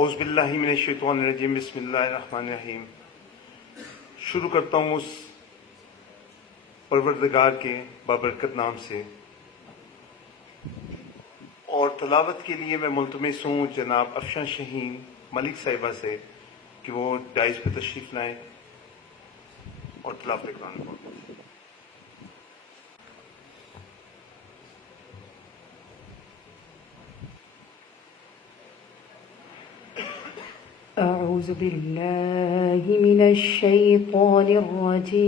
اعوذ باللہ من الشیطان الرجیم، بسم اللہ الرحمن الرحیم۔ شروع کرتا ہوں اس پروردگار کے بابرکت نام سے، اور تلاوت کے لیے میں ملتمس ہوں جناب افشاں شہین ملک صاحبہ سے کہ وہ ڈائز پہ تشریف لائیں اور تلاوت قرآن کو۔ أعوذ بالله من الشيطان الرجيم.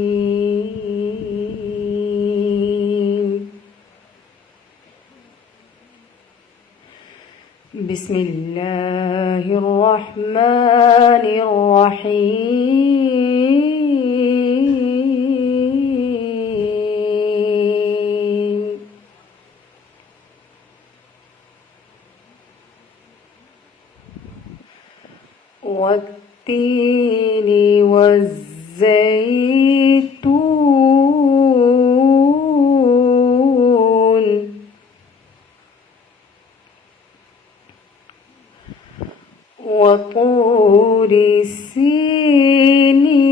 بسم الله الرحمن الرحيم. والتين والزيتون وطور سينين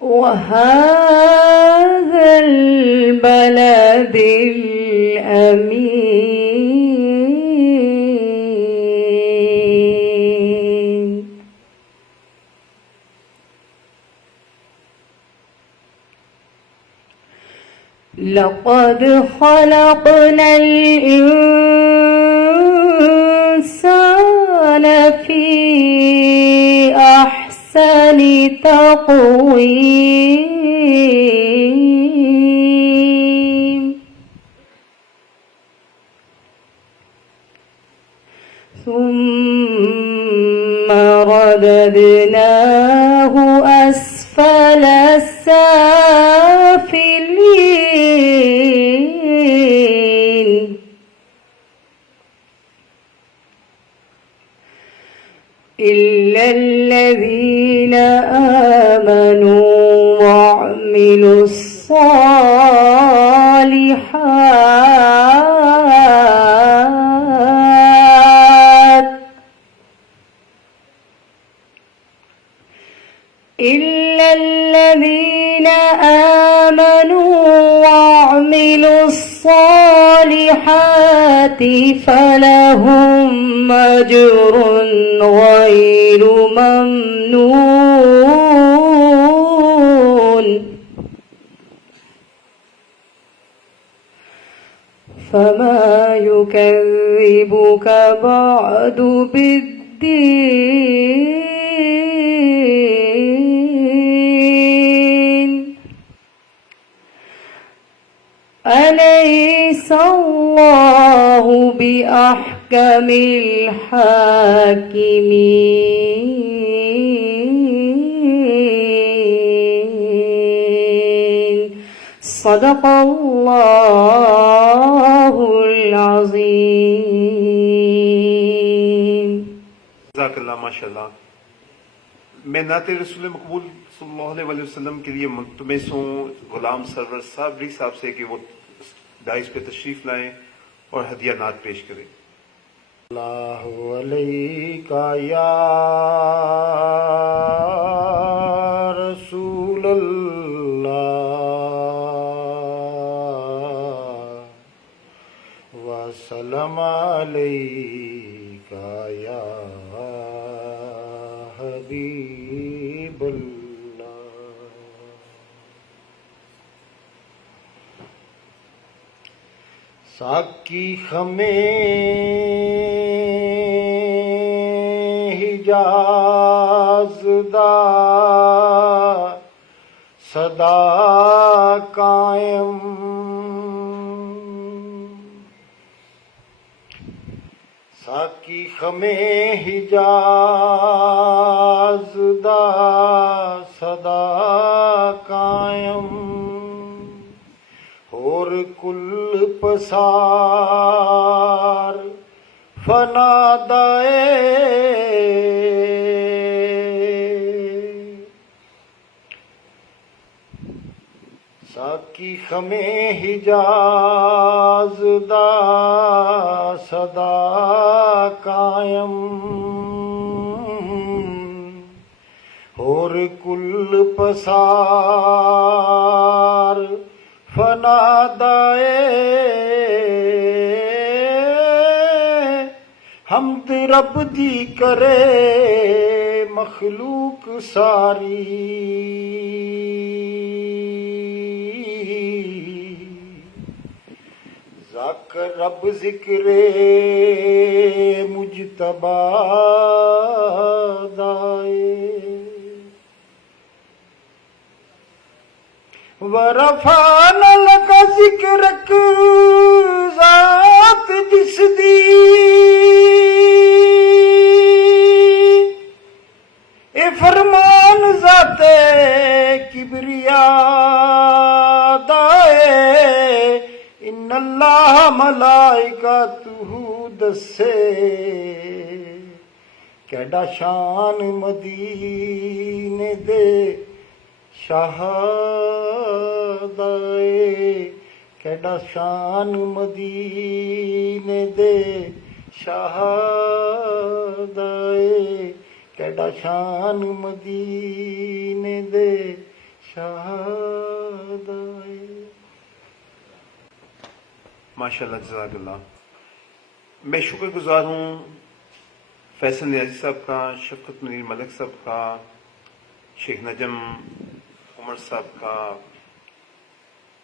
وهذا البلد الأمين. لقد خلقنا الإنسان في أحسن تقويم ثم رددناه أسفل السافلين. إلا الذين آمنوا وعملوا الصالحات إلا الذين آمنوا وعملوا الصالحات فلهم أجر غير ممنون. فما يكذبك بعد بالدين؟ أليس الله بأحكم الحاكمين. صدق الله العظيم. جزاک اللہ، ماشاء اللہ۔ میں نعت رسول مقبول صلی اللہ علیہ وسلم کے لیے ملتمس ہوں غلام سرور صابری صاحب سے کہ وہ ڈائز پہ تشریف لائیں اور ہدیہ نعت پیش کریں۔ اللہ علیکہ یا رسول اللہ وسلم علیکہ یا حبیب اللہ۔ ساکی ہمیں حجاز دا صدا قائم ساکی ہمیں حجاز دا صدا قائم اور کل پسار فنا دائے ساکی ہمیں حجاز دا صدا قائم اور کل پسار فنا دائے حمد رب دی کرے مخلوق ساری ذاکر رب ذکر مجتبی دائے ورفعنا لك ذکرک ذات جس دی اے فرمان ذات کبریا دائے ان اللہ ملائکتہ دسے کیڈا شان مدینے دے شہدائے کیڈا شان مدینے دے شہدائے کیڈا شان مدینے دے شہدائے. ماشاء اللہ جزاک اللہ. میں شکر گزار ہوں فیصل نیازی صاحب کا، شفقت منیر ملک صاحب کا، شیخ نجم عمر صاحب کا،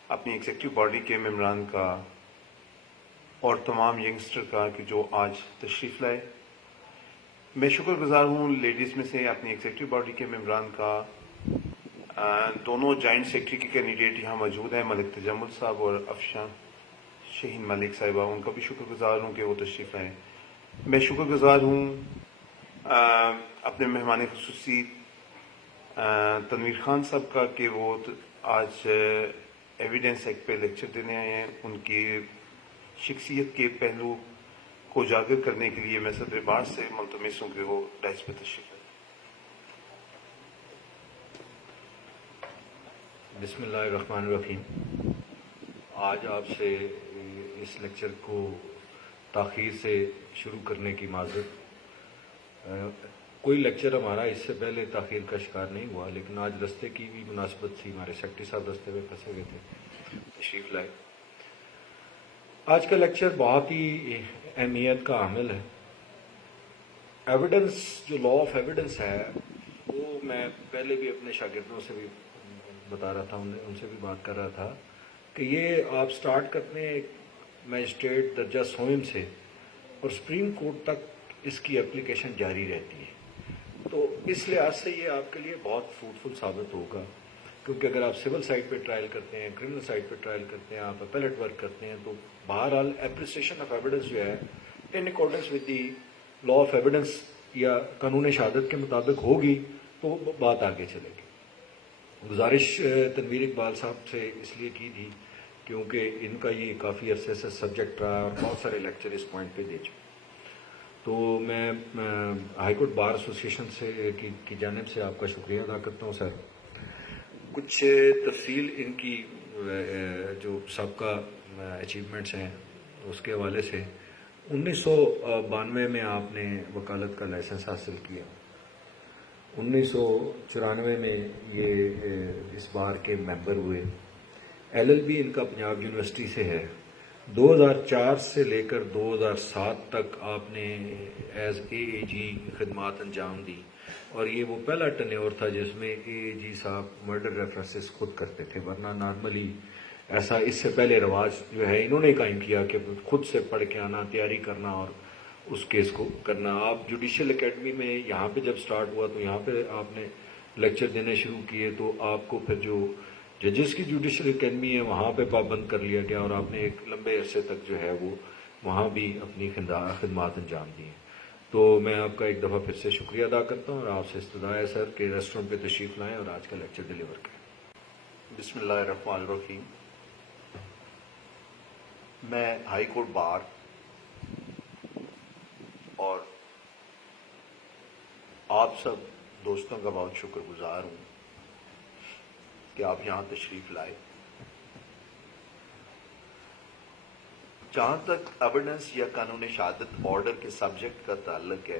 اپنی ایگزیکٹو باڈی کے ممبران کا اور تمام ینگسٹر کا کہ جو آج تشریف لائے. میں شکر گزار ہوں لیڈیز میں سے اپنی ایگزیکٹو باڈی کے ممبران کا. دونوں جوائنٹ سیکرٹری کے کینڈیڈیٹ یہاں موجود ہیں، ملک تجمل صاحب اور افشاں شہین ملک صاحبہ، ان کا بھی شکر گزار ہوں کہ وہ تشریف لائیں. میں شکر گزار ہوں اپنے مہمان خصوصی تنویر خان صاحب کا کہ وہ آج ایویڈنس ایکٹ پہ لیکچر دینے آئے ہیں. ان کی شخصیت کے پہلو کو اجاگر کرنے کے لیے میں صدر بار سے ملتمس ہوں کہ وہ ڈائس پہ تشریف لائیں. بسم اللہ الرحمن الرحیم. آج آپ سے اس لیکچر کو تاخیر سے شروع کرنے کی معذرت. کوئی لیکچر ہمارا اس سے پہلے تاخیر کا شکار نہیں ہوا، لیکن آج رستے کی بھی مناسبت تھی، ہمارے سیکرٹری صاحب رستے میں پھنسے ہوئے تھے، تشریف لائے. آج کا لیکچر بہت ہی اہمیت کا حامل ہے. ایویڈنس، جو لا آف ایویڈنس ہے، وہ میں پہلے بھی اپنے شاگردوں سے بھی بتا رہا تھا، ان سے بھی بات کر رہا تھا کہ یہ آپ سٹارٹ کرتے ہیں میجسٹریٹ درجہ سوئم سے اور سپریم کورٹ تک اس کی اپلیکیشن جاری رہتی ہے. تو اس لحاظ سے یہ آپ کے لیے بہت فروٹفل ثابت ہوگا، کیونکہ اگر آپ سول سائڈ پہ ٹرائل کرتے ہیں، کرمنل سائڈ پہ ٹرائل کرتے ہیں، آپ اپیلیٹ ورک کرتے ہیں، تو بہرحال اپریسیشن آف ایویڈنس جو ہے in accordance with the law of evidence یا قانون شہادت کے مطابق ہوگی تو بات آگے چلے گی. گزارش تنویر اقبال صاحب سے اس لیے کی تھی کیونکہ ان کا یہ کافی عرصے سے سبجیکٹ رہا اور بہت سارے لیکچر اس پوائنٹ پہ دے چکے. تو میں ہائی کورٹ بار ایسوسیشن سے کی جانب سے آپ کا شکریہ ادا کرتا ہوں سر. کچھ تفصیل ان کی جو سابقہ اچیومنٹس ہیں اس کے حوالے سے 1992 میں آپ نے وکالت کا لائسنس حاصل کیا. 1994 میں یہ اس بار کے ممبر ہوئے. LLB ان کا پنجاب یونیورسٹی سے ہے. 2004 سے لے کر 2007 تک آپ نے ایز AAG خدمات انجام دی، اور یہ وہ پہلا ٹینیور تھا جس میں AAG صاحب مرڈر ریفرنسز خود کرتے تھے، ورنہ نارملی ایسا اس سے پہلے رواج جو ہے انہوں نے قائم کیا کہ خود سے پڑھ کے آنا، تیاری کرنا اور اس کیس کو کرنا. آپ جوڈیشل اکیڈمی میں یہاں پہ جب سٹارٹ ہوا تو یہاں پہ آپ نے لیکچر دینے شروع کیے، تو آپ کو پھر جو ججز کی جوڈیشل اکیڈمی ہے وہاں پہ پابند کر لیا گیا، اور آپ نے ایک لمبے عرصے تک جو ہے وہ وہاں بھی اپنی خدمات انجام دی. تو میں آپ کا ایک دفعہ پھر سے شکریہ ادا کرتا ہوں، اور آپ سے استدعا ہے سر کہ ریسٹورنٹ پہ تشریف لائیں اور آج کا لیکچر ڈیلیور کریں. بسم اللہ الرحمن الرحیم. میں ہائی کورٹ بار اور آپ سب دوستوں کا بہت شکر گزار ہوں کہ آپ یہاں تشریف لائے. जहां तक एविडेंस या कानून शहादत ऑर्डर के सब्जेक्ट का ताल्लुक है,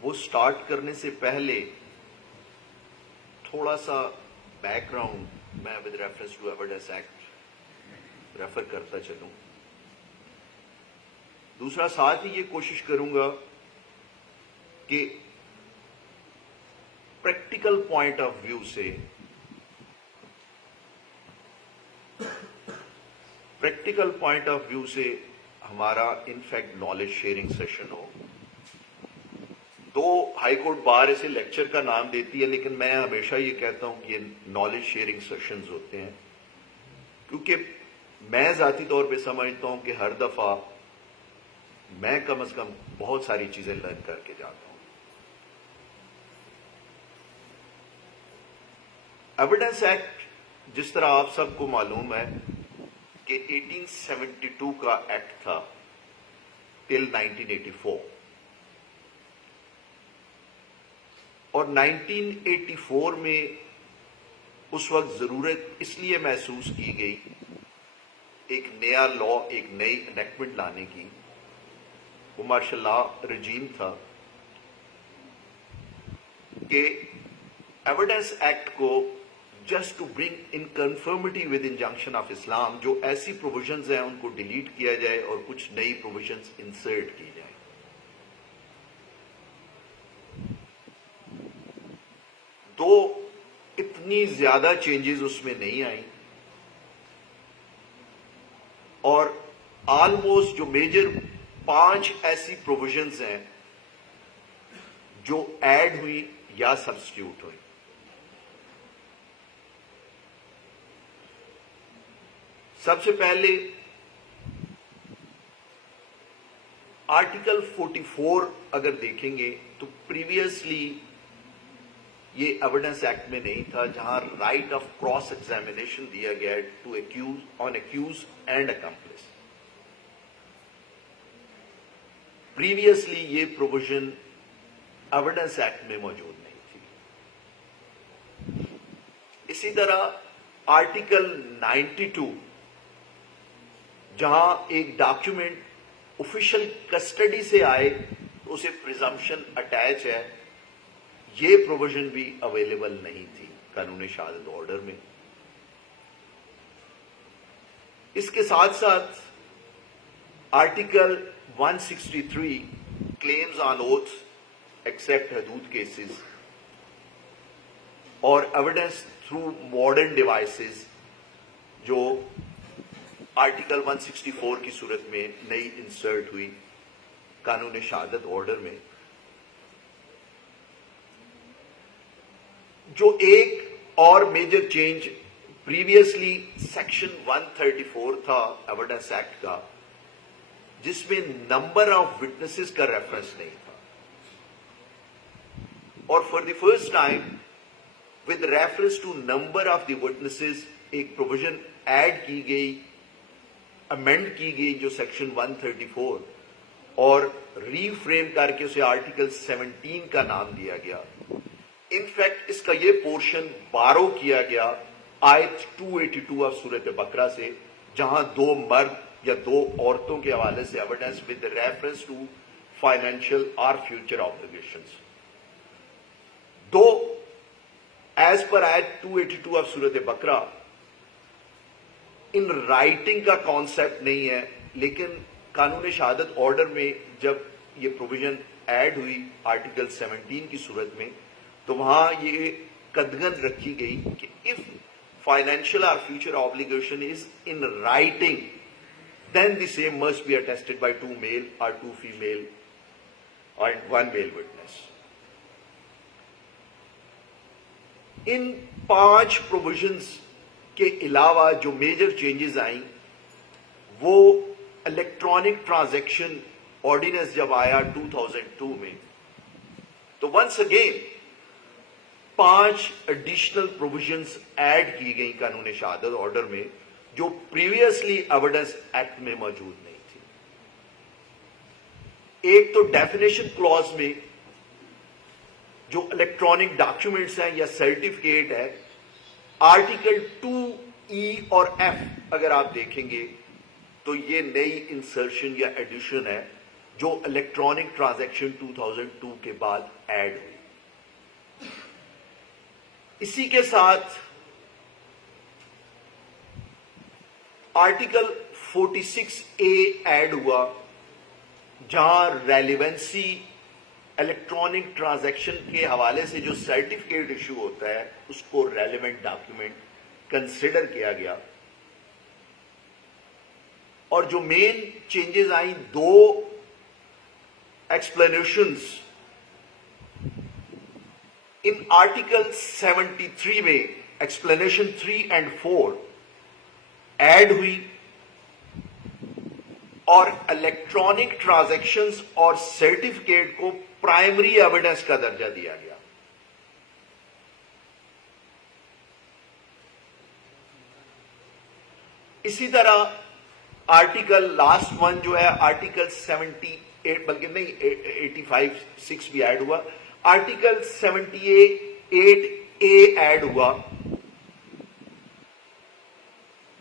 वो स्टार्ट करने से पहले थोड़ा सा बैकग्राउंड मैं with reference to evidence act refer करता चलूं। दूसरा, साथ ही ये कोशिश करूंगा कि प्रैक्टिकल पॉइंट ऑफ व्यू से हमारा इनफैक्ट नॉलेज शेयरिंग सेशन हो। तो हाई कोर्ट बार इसे लेक्चर का नाम देती है, लेकिन मैं हमेशा ये कहता हूं कि ये नॉलेज शेयरिंग सेशंस होते हैं, क्योंकि मैं जाती तौर पे समझता हूं कि हर दफा मैं कम से कम बहुत सारी चीजें लर्न करके जाता हूं। एविडेंस एक्ट, जिस तरह आप सबको मालूम है कि 1872 का एक्ट था टिल 1984, और 1984 में उस वक्त जरूरत इसलिए महसूस की गई एक नया लॉ, एक नई एनेक्टमेंट लाने की। वो मार्शल लॉ रजीम था कि एविडेंस एक्ट को just to bring in conformity with injunction of Islam, जो ऐसी प्रोविजंस हैं उनको डिलीट किया जाए और कुछ नई प्रोविजंस इंसर्ट की जाए। तो इतनी ज्यादा चेंजेस उसमें नहीं आई, और ऑलमोस्ट जो मेजर 5 ऐसी प्रोविजंस हैं जो ऐड हुई या सब्स्टिट्यूट हुई। सबसे पहले आर्टिकल 44 अगर देखेंगे तो प्रीवियसली ये एविडेंस एक्ट में नहीं था, जहां राइट ऑफ क्रॉस एग्जामिनेशन दिया गया है to accused on accused and accomplice. Previously ये प्रोविजन एविडेंस एक्ट में मौजूद नहीं थी। इसी तरह आर्टिकल 92, जहां एक डॉक्यूमेंट ऑफिशियल कस्टडी से आए तो उसे प्रिजम्पशन अटैच है, ये प्रोविजन भी अवेलेबल नहीं थी कानून शहादत ऑर्डर में। इसके साथ साथ article 163 claims on oath except हदूद केसेस और एविडेंस थ्रू मॉडर्न डिवाइसेस, जो आर्टिकल 164 की सूरत में नई इंसर्ट हुई कानून शहादत ऑर्डर में। जो एक और मेजर चेंज, प्रीवियसली सेक्शन 134 था एविडेंस एक्ट का, जिसमें नंबर ऑफ विटनेसेस का रेफरेंस नहीं था, और for the first time with reference to number of the witnesses एक प्रोविजन ऐड की गई, अमेंड की गई, जो सेक्शन 134, और रीफ्रेम करके उसे आर्टिकल 17 का नाम दिया गया। इनफैक्ट इसका ये पोर्शन बारो किया गया आयत 282 ऑफ सूरत बकरा से, जहां 2 मर्द या 2 औरतों के हवाले से evidence with reference to financial और फ्यूचर ऑब्लिगेशंस। दो एज पर आयत 282 ऑफ सूरत बकरा इन राइटिंग का कॉन्सेप्ट नहीं है, लेकिन कानून शहादत ऑर्डर में जब ये प्रोविजन ऐड हुई आर्टिकल 17 की सूरत में, तो वहां ये कदगन रखी गई कि इफ फाइनेंशियल और future obligation is in writing, then the same must be attested by 2 male और 2 female and 1 male witness. In 5 provisions के अलावा जो मेजर चेंजेस आई, वो इलेक्ट्रॉनिक ट्रांजैक्शन ऑर्डिनेंस जब आया 2002 में, तो once again 5 additional provisions add की गई कानून शहादत ऑर्डर में, जो प्रीवियसली एविडेंस एक्ट में मौजूद नहीं थी। एक तो डेफिनेशन क्लॉज में जो इलेक्ट्रॉनिक डॉक्यूमेंट्स हैं या सर्टिफिकेट है, आर्टिकल 2E और F अगर आप देखेंगे تو یہ نئی انسرشن یا ایڈیشن ہے جو الیکٹرانک ٹرانزیکشن 2002 کے بعد ایڈ ہوئی. اسی کے ساتھ آرٹیکل 46A ایڈ ہوا جہاں ریلیونسی الیکٹرانک ٹرانزیکشن کے حوالے سے جو سرٹیفکیٹ ایشو ہوتا ہے اس کو ریلیونٹ ڈاکیومنٹ کنسیڈر کیا گیا. اور جو مین چینجز آئیں دو ایکسپلینیشنز ان آرٹیکل 73 میں ایکسپلینیشن 3 اینڈ 4 ایڈ ہوئی اور الیکٹرانک ٹرانزیکشنز اور سرٹیفکیٹ کو پرائمری ایویڈنس کا درجہ دیا گیا. اسی طرح آرٹیکل لاسٹ ون جو ہے آرٹیکل 78 بلکہ نہیں 85(6) بھی ایڈ ہوا. آرٹیکل 78(8)A ایڈ ہوا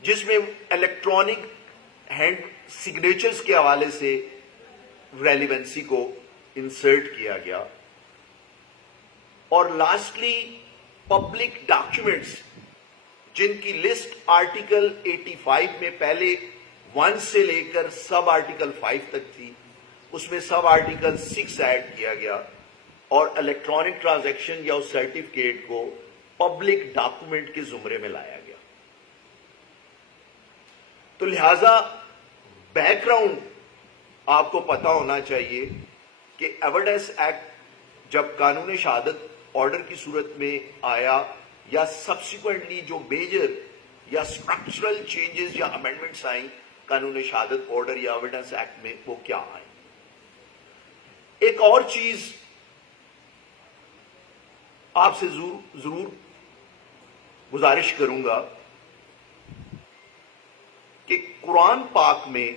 جس میں الیکٹرانک ہینڈ سگنیچرز کے حوالے سے ریلیونسی کو انسرٹ کیا گیا. اور لاسٹلی پبلک ڈاکیومنٹس جن کی لسٹ آرٹیکل 85 میں پہلے 1 سے لے کر سب آرٹیکل 5 تک تھی، اس میں سب آرٹیکل 6 ایڈ کیا گیا اور الیکٹرانک ٹرانزیکشن یا اس سرٹیفکیٹ کو پبلک ڈاکومنٹ کے زمرے میں لایا گیا. تو لہذا بیک گراؤنڈ آپ کو پتا ہونا چاہیے کہ ایویڈنس ایکٹ جب قانون شہادت آرڈر کی صورت میں آیا یا سبسیکوینٹلی جو میجر یا اسٹرکچرل چینجز یا امینڈمنٹس آئیں قانون شہادت آرڈر یا ایویڈنس ایکٹ میں، وہ کیا آئیں. ایک اور چیز آپ سے ضرور گزارش کروں گا کہ قرآن پاک میں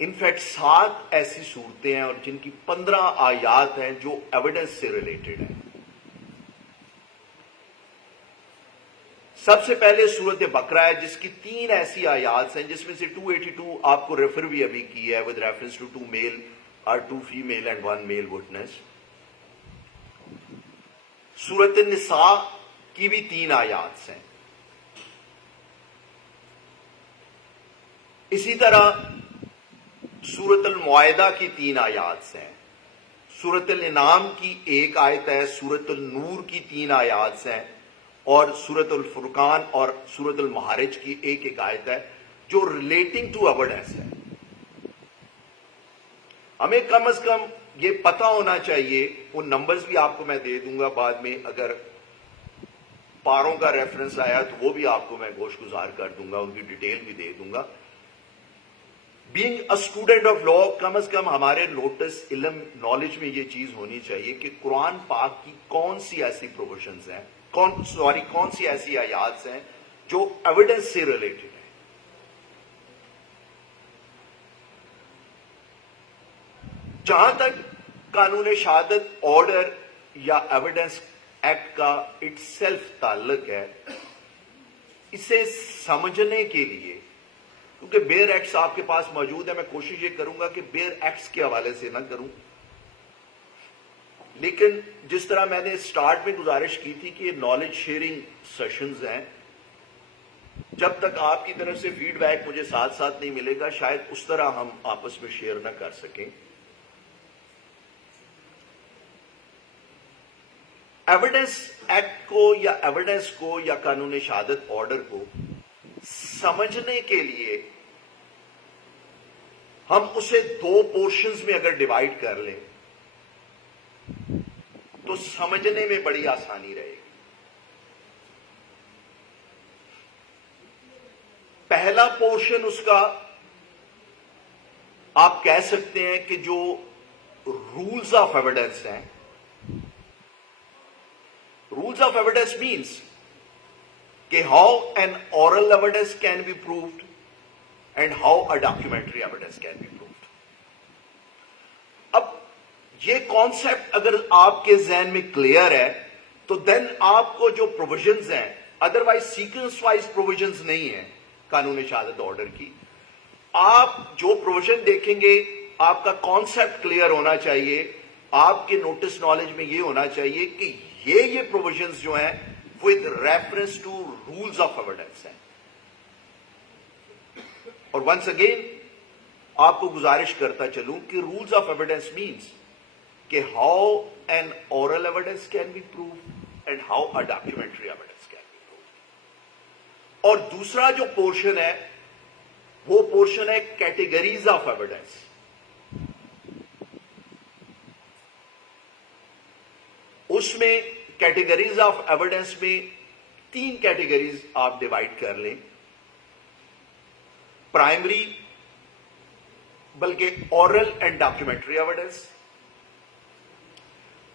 انفیکٹ 7 ایسی صورتیں ہیں اور جن کی 15 آیات ہیں جو ایویڈنس سے ریلیٹڈ ہیں. سب سے پہلے سورت بقرہ ہے جس کی 3 ایسی آیات ہیں جس میں سے 282 آپ کو ریفر بھی ابھی کی ہے with reference to 2 male or 2 female and 1 male witness. سورت النساء کی بھی 3 آیات ہیں. اسی طرح سورت المائدہ کی 3 آیات ہیں. سورت الانعام کی 1 آیت ہے. سورت النور کی 3 آیات ہیں اور سورت الفرقان اور سورت المعارج کی 1 آیت ہے جو ریلیٹنگ ٹو ایویڈنس ہے. ہمیں کم از کم یہ پتا ہونا چاہیے، وہ نمبرز بھی آپ کو میں دے دوں گا بعد میں، اگر پاروں کا ریفرنس آیا تو وہ بھی آپ کو میں گوش گزار کر دوں گا، ان کی ڈیٹیل بھی دے دوں گا. Being a student of law کم از کم ہمارے نوٹس علم نالج میں یہ چیز ہونی چاہیے کہ قرآن پاک کی کون سی ایسی پروویژنز ہیں، کون سی ایسی آیات ہیں جو ایویڈنس سے ریلیٹڈ ہیں. جہاں تک قانون شہادت آرڈر یا ایویڈنس ایکٹ کا اٹ سیلف تعلق ہے، اسے سمجھنے کے لیے، کیونکہ بیئر ایکٹس آپ کے پاس موجود ہے، میں کوشش یہ کروں گا کہ بیئر ایکٹس کے حوالے سے نہ کروں، لیکن جس طرح میں نے سٹارٹ میں گزارش کی تھی کہ یہ نالج شیئرنگ سیشنز ہیں، جب تک آپ کی طرف سے فیڈ بیک مجھے ساتھ ساتھ نہیں ملے گا شاید اس طرح ہم آپس میں شیئر نہ کر سکیں. ایویڈنس ایکٹ کو یا ایویڈنس کو یا قانون شہادت آرڈر کو سمجھنے کے لیے ہم اسے 2 پورشنز میں اگر ڈیوائڈ کر لیں تو سمجھنے میں بڑی آسانی رہے گی. پہلا پورشن اس کا آپ کہہ سکتے ہیں کہ جو رولز آف ایویڈنس ہیں. رولز آف ایویڈنس مینس کہ how an oral evidence can be proved and how a documentary evidence can be proved. اب یہ کانسیپٹ اگر آپ کے ذہن میں کلیئر ہے تو دین آپ کو جو پروویژنز ہیں، ادروائز سیکوینس وائز پروویژنز نہیں ہیں قانون شہادت آرڈر کی، آپ جو پروویژن دیکھیں گے آپ کا کانسیپٹ کلیئر ہونا چاہیے, آپ کے نوٹس نالج میں یہ ہونا چاہیے کہ یہ پروویژنز جو ہیں with reference to rules of evidence ہیں. اور ونس اگین آپ کو گزارش کرتا چلوں کہ رولز آف ایویڈنس مینس کہ how an oral evidence can be proof and how a documentary evidence can be proof. اور دوسرا جو پورشن ہے وہ پورشن ہے کیٹیگریز آف ایویڈنس. اس میں کیٹیگریز آف ایویڈنس میں 3 کیٹیگریز آپ ڈیوائڈ کر لیں, پرائمری بلکہ اورل اینڈ ڈاکیومنٹری ایویڈنس.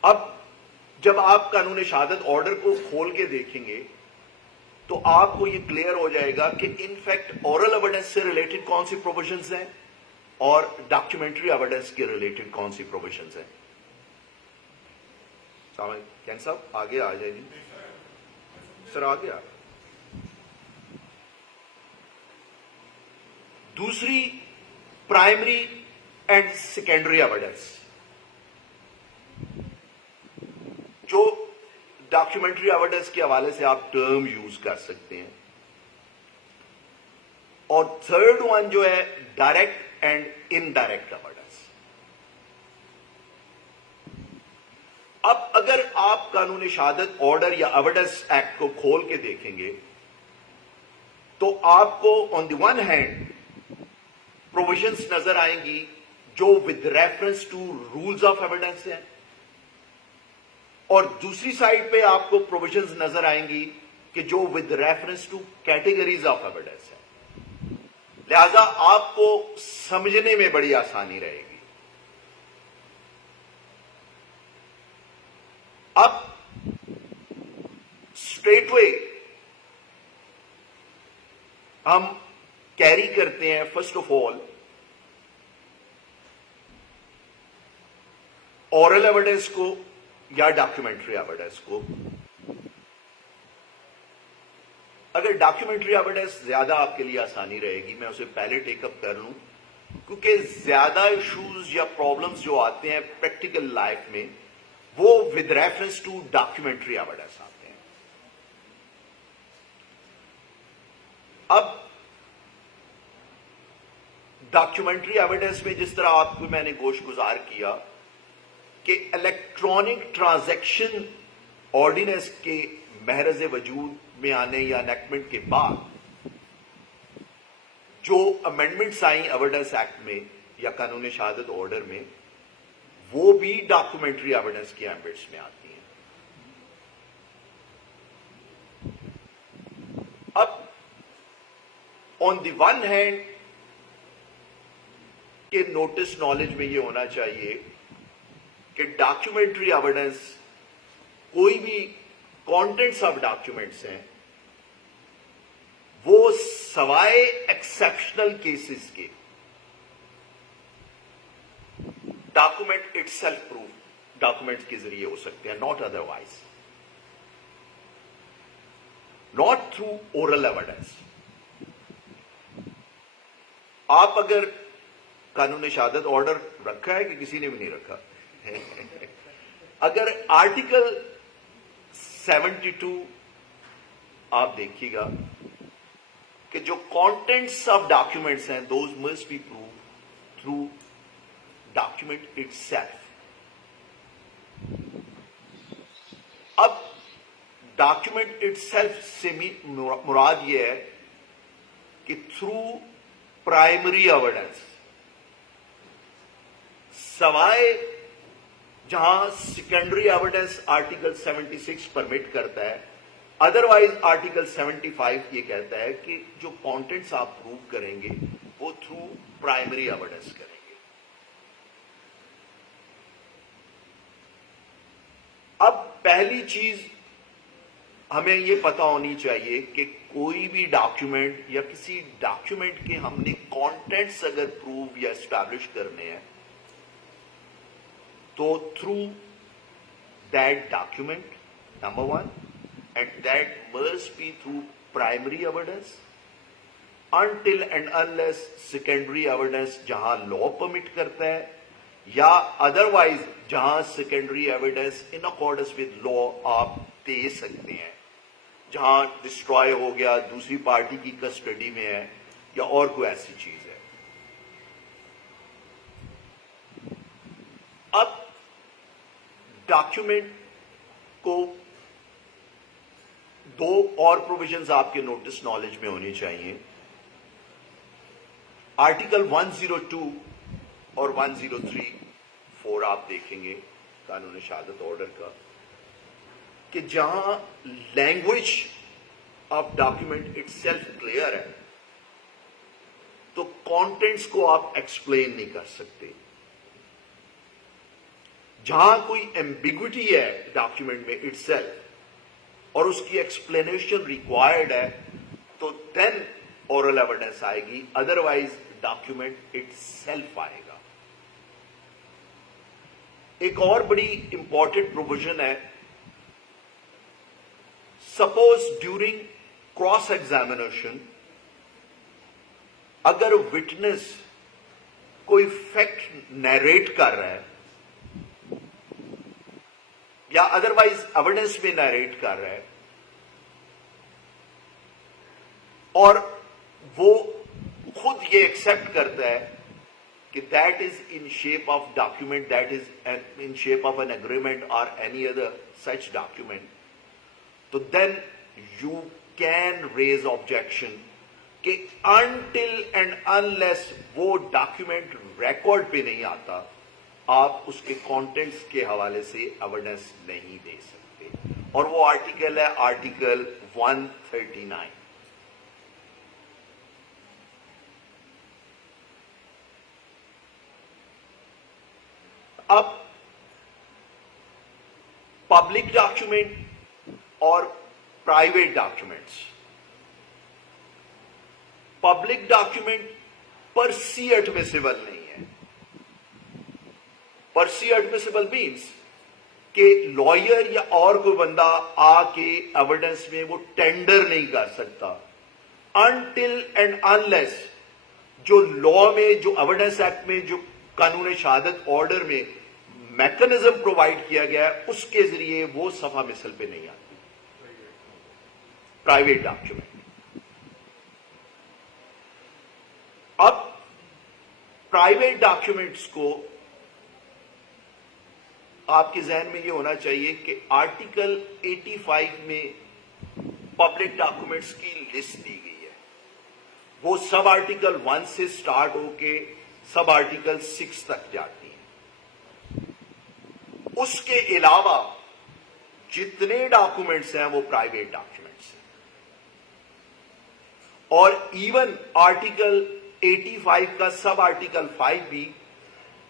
اب جب آپ قانون شہادت آرڈر کو کھول کے دیکھیں گے تو آپ کو یہ کلیئر ہو جائے گا کہ انفیکٹ اورل ایویڈنس سے ریلیٹڈ کون سی پروویژنز ہیں اور ڈاکیومنٹری ایویڈنس کے ریلیٹڈ کون سی پروویژنز ہیں. کین صاحب آگے آ جائیں جی, سر آگے آ. دوسری پرائمری اینڈ سیکنڈری ایویڈنس, جو ڈاکیومنٹری ایویڈنس کے حوالے سے آپ ٹرم یوز کر سکتے ہیں. اور تھرڈ ون جو ہے ڈائریکٹ اینڈ انڈائریکٹ ایویڈنس. اب اگر آپ قانون شہادت آرڈر یا ایویڈنس ایکٹ کو کھول کے دیکھیں گے تو آپ کو on the one hand provisions نظر آئیں گی جو with reference to rules of evidence ہیں, اور دوسری سائڈ پہ آپ کو پروویژنز نظر آئیں گی کہ جو with reference two categories of evidence ہیں. لہذا آپ کو سمجھنے میں بڑی آسانی رہے گی. اب اسٹریٹ وے ہم کیری کرتے ہیں first of all oral evidence کو یا ڈاکیومنٹری ایویڈنس کو. اگر ڈاکیومنٹری ایویڈنس زیادہ آپ کے لیے آسانی رہے گی, میں اسے پہلے ٹیک اپ کر لوں, کیونکہ زیادہ ایشوز یا پرابلمز جو آتے ہیں پریکٹیکل لائف میں وہ with reference to documentary evidence آتے ہیں. اب ڈاکیومنٹری ایویڈنس میں جس طرح آپ کو میں نے گوش گزار کیا کہ الیکٹرانک ٹرانزیکشن آرڈیننس کے محرز وجود میں آنے یا انیکٹمنٹ کے بعد جو امینڈمنٹس آئیں ایویڈنس ایکٹ میں یا قانون شہادت آرڈر میں, وہ بھی ڈاکیومنٹری ایویڈنس کے ایمبٹس میں آتی ہیں. اب آن دی ون ہینڈ کہ نوٹس نالج میں یہ ہونا چاہیے کہ ڈاکیومنٹری ایویڈنس کوئی بھی کانٹینٹس آف ڈاکیومنٹس ہیں وہ سوائے ایکسیپشنل کیسز کے document it self proof document کے ذریعے ہو سکتے ہیں, not other wise, not through oral evidence. آپ اگر قانون شہادت آرڈر رکھا ہے کہ کسی نے بھی نہیں رکھا, اگر آرٹیکل 72 آپ دیکھیے گا کہ جو کانٹینٹس آف ڈاکیومنٹس ہیں those must be proof through document itself. اب ڈاکیومنٹ اٹ سیلف سے مراد یہ ہے کہ تھرو پرائمری ایویڈنس, سوائے جہاں سیکنڈری ایویڈنس آرٹیکل 76 پرمٹ کرتا ہے, ادروائز آرٹیکل 75 یہ کہتا ہے کہ جو کانٹینٹس آپ پروو کریں گے وہ تھرو پرائمری ایویڈنس کریں گے. اب پہلی چیز ہمیں یہ پتا ہونی چاہیے کہ کوئی بھی ڈاکیومنٹ یا کسی ڈاکیومنٹ کے ہم نے کانٹینٹس اگر پروو یا اسٹیبلش کرنے ہیں تو through that document number 1, and that must be through primary evidence, until and unless secondary evidence जहां law permit करता है या otherwise जहां secondary evidence in accordance with law आप दे सकते हैं, जहां डिस्ट्रॉय हो गया, दूसरी पार्टी की कस्टडी में है या और कोई ऐसी चीज है. अब डॉक्यूमेंट को दो और प्रोविजंस आपके नोटिस नॉलेज में होनी चाहिए. आर्टिकल 102 और 103(4) आप देखेंगे कानून शहादत ऑर्डर का, कि जहां language of document itself clear है तो कंटेंट्स को आप एक्सप्लेन नहीं कर सकते. जहां कोई एम्बिग्विटी है डॉक्यूमेंट में इटसेल्फ और उसकी एक्सप्लेनेशन रिक्वायर्ड है तो देन ओरल एविडेंस आएगी, अदरवाइज डॉक्यूमेंट इटसेल्फ आएगा. एक और बड़ी इंपॉर्टेंट प्रोविजन है, सपोज ड्यूरिंग क्रॉस एग्जामिनेशन अगर विटनेस कोई फैक्ट नैरेट कर रहा है या अदरवाइज एविडेंस में नैरेट कर रहा है और वो खुद ये एक्सेप्ट करता है कि that is in shape of document, that is in shape of an agreement और एनी अदर सच डॉक्यूमेंट, तो then you can raise objection कि अनटिल एंड अनलेस वो डॉक्यूमेंट रिकॉर्ड पे नहीं आता आप उसके कंटेंट्स के हवाले से एविडेंस नहीं दे सकते. और वो आर्टिकल है आर्टिकल 139. अब पब्लिक डॉक्यूमेंट और प्राइवेट डॉक्यूमेंट्स. पब्लिक डॉक्यूमेंट पर सी एडमिसिबल नहीं है. पर सी एडमिसिबल मीन्स कि लॉयर या और कोई बंदा आके एविडेंस में वो टेंडर नहीं कर सकता अनटिल एंड अनलेस जो लॉ में, जो एविडेंस एक्ट में, जो कानून शहादत ऑर्डर में मैकेनिज्म प्रोवाइड किया गया है उसके जरिए वो सफा मिसल पे नहीं आती. Private document. अब प्राइवेट डॉक्यूमेंट्स को आपके जहन में यह होना चाहिए कि आर्टिकल 85 में पब्लिक डॉक्यूमेंट्स की लिस्ट दी गई है. वो सब आर्टिकल 1 से स्टार्ट होके सब आर्टिकल 6 तक जाती है. उसके अलावा जितने डॉक्यूमेंट्स हैं वो प्राइवेट डॉक्यूमेंट्स हैं. और इवन आर्टिकल 85 का सब आर्टिकल 5 भी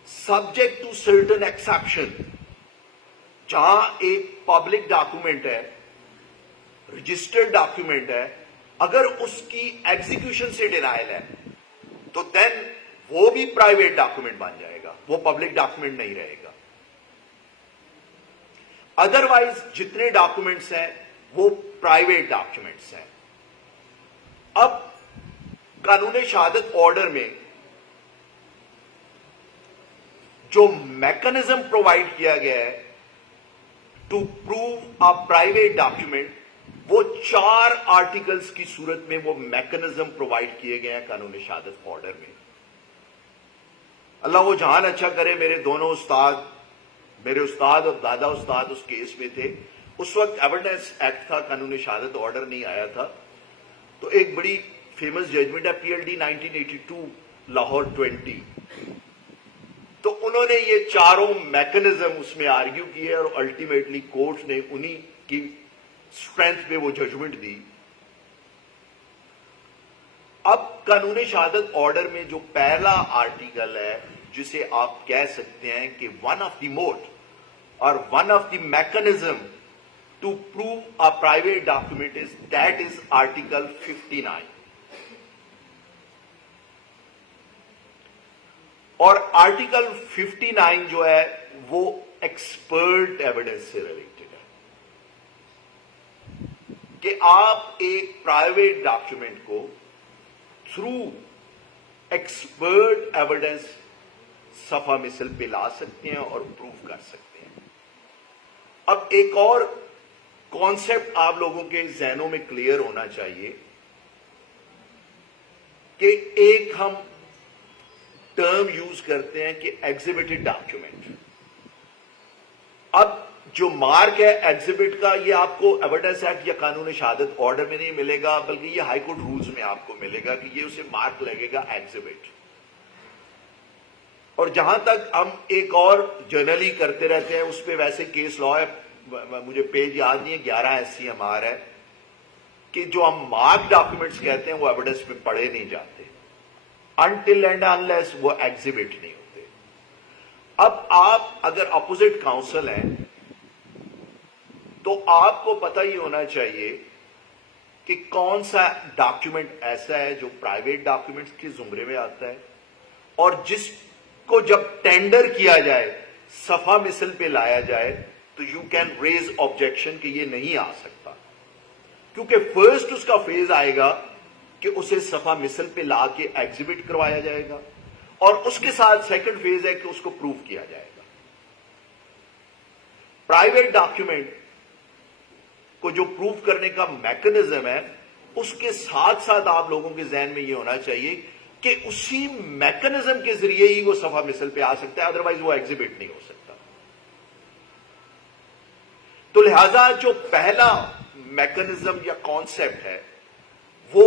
सब्जेक्ट टू सर्टेन एक्सेप्शन, जहां एक पब्लिक डॉक्यूमेंट है, रजिस्टर्ड डॉक्यूमेंट है, अगर उसकी एग्जीक्यूशन से डिनायल है तो देन वो भी प्राइवेट डॉक्यूमेंट बन जाएगा, वो पब्लिक डॉक्यूमेंट नहीं रहेगा. अदरवाइज जितने डॉक्यूमेंट्स हैं वो प्राइवेट डॉक्यूमेंट्स हैं. अब कानून शहादत ऑर्डर में जो मैकेनिज्म प्रोवाइड किया गया है to prove a private document, वो 4 आर्टिकल्स की सूरत में वो मैकेनिज्म प्रोवाइड किए गए हैं कानून शहादत ऑर्डर में. अल्लाह वो जहान अच्छा करे, मेरे दोनों उस्ताद, मेरे उस्ताद और दादा उस्ताद उस केस में थे. उस वक्त एविडेंस एक्ट था, कानून शहादत ऑर्डर नहीं आया था. तो एक बड़ी फेमस जजमेंट है PLD 1982 लाहौर 20. तो उन्होंने ये चारों मैकेनिज्म उसमें आर्ग्यू किए और अल्टीमेटली कोर्ट ने उन्हीं की स्ट्रेंथ पे वो जजमेंट दी. अब कानून शहादत ऑर्डर में जो पहला आर्टिकल है जिसे आप कह सकते हैं कि वन ऑफ द मोड और one of the mechanism to prove a private document is that is article 59. और आर्टिकल 59 जो है वो एक्सपर्ट एविडेंस से रिलेटेड है कि आप एक प्राइवेट डॉक्यूमेंट को थ्रू एक्सपर्ट एविडेंस सफा मिसल पे ला सकते हैं और प्रूव कर सकते हैं। अब एक और कॉन्सेप्ट आप लोगों के जहनों में क्लियर होना चाहिए कि एक हम टर्म यूज करते हैं कि एग्जिबिटेड डॉक्यूमेंट। अब जो मार्क है एग्जिबिट का, ये आपको एविडेंस एक्ट या कानून शहादत ऑर्डर में नहीं मिलेगा, बल्कि ये हाई कोर्ट रूल्स में आपको मिलेगा कि ये उसे मार्क लगेगा एग्जिबिट। और जहां तक हम एक और जर्नली करते रहते हैं, उस पर वैसे केस लॉ है, मुझे पेज याद नहीं है, 11 SCMR है, कि जो हम मार्क डॉक्यूमेंट्स कहते हैं वो एविडेंस में पढ़े नहीं जाते अनटिल एंड अनलेस वो एग्जिबिट नहीं होते। अब आप अगर अपोजिट काउंसिल हैं तो आपको पता ही होना चाहिए कि कौन सा डॉक्यूमेंट ऐसा है जो प्राइवेट डॉक्यूमेंट्स के जुमरे में आता है और जिसको जब टेंडर किया जाए, सफा मिसल पे लाया जाए, तो यू कैन रेज ऑब्जेक्शन कि ये नहीं आ सकता, क्योंकि फर्स्ट उसका फेज आएगा कि उसे सफा मिसल पे ला के एग्जिबिट करवाया जाएगा और उसके साथ सेकंड फेज है कि उसको प्रूव किया जाएगा। प्राइवेट डॉक्यूमेंट को जो प्रूव करने का मैकेनिज्म है, उसके साथ साथ आप लोगों के जहन में ये होना चाहिए कि उसी मैकेनिज्म के जरिए ही वो सफा मिसल पे आ सकता है, अदरवाइज वो एग्जिबिट नहीं हो सकता। तो लिहाजा जो पहला मैकेनिज्म या कॉन्सेप्ट है वो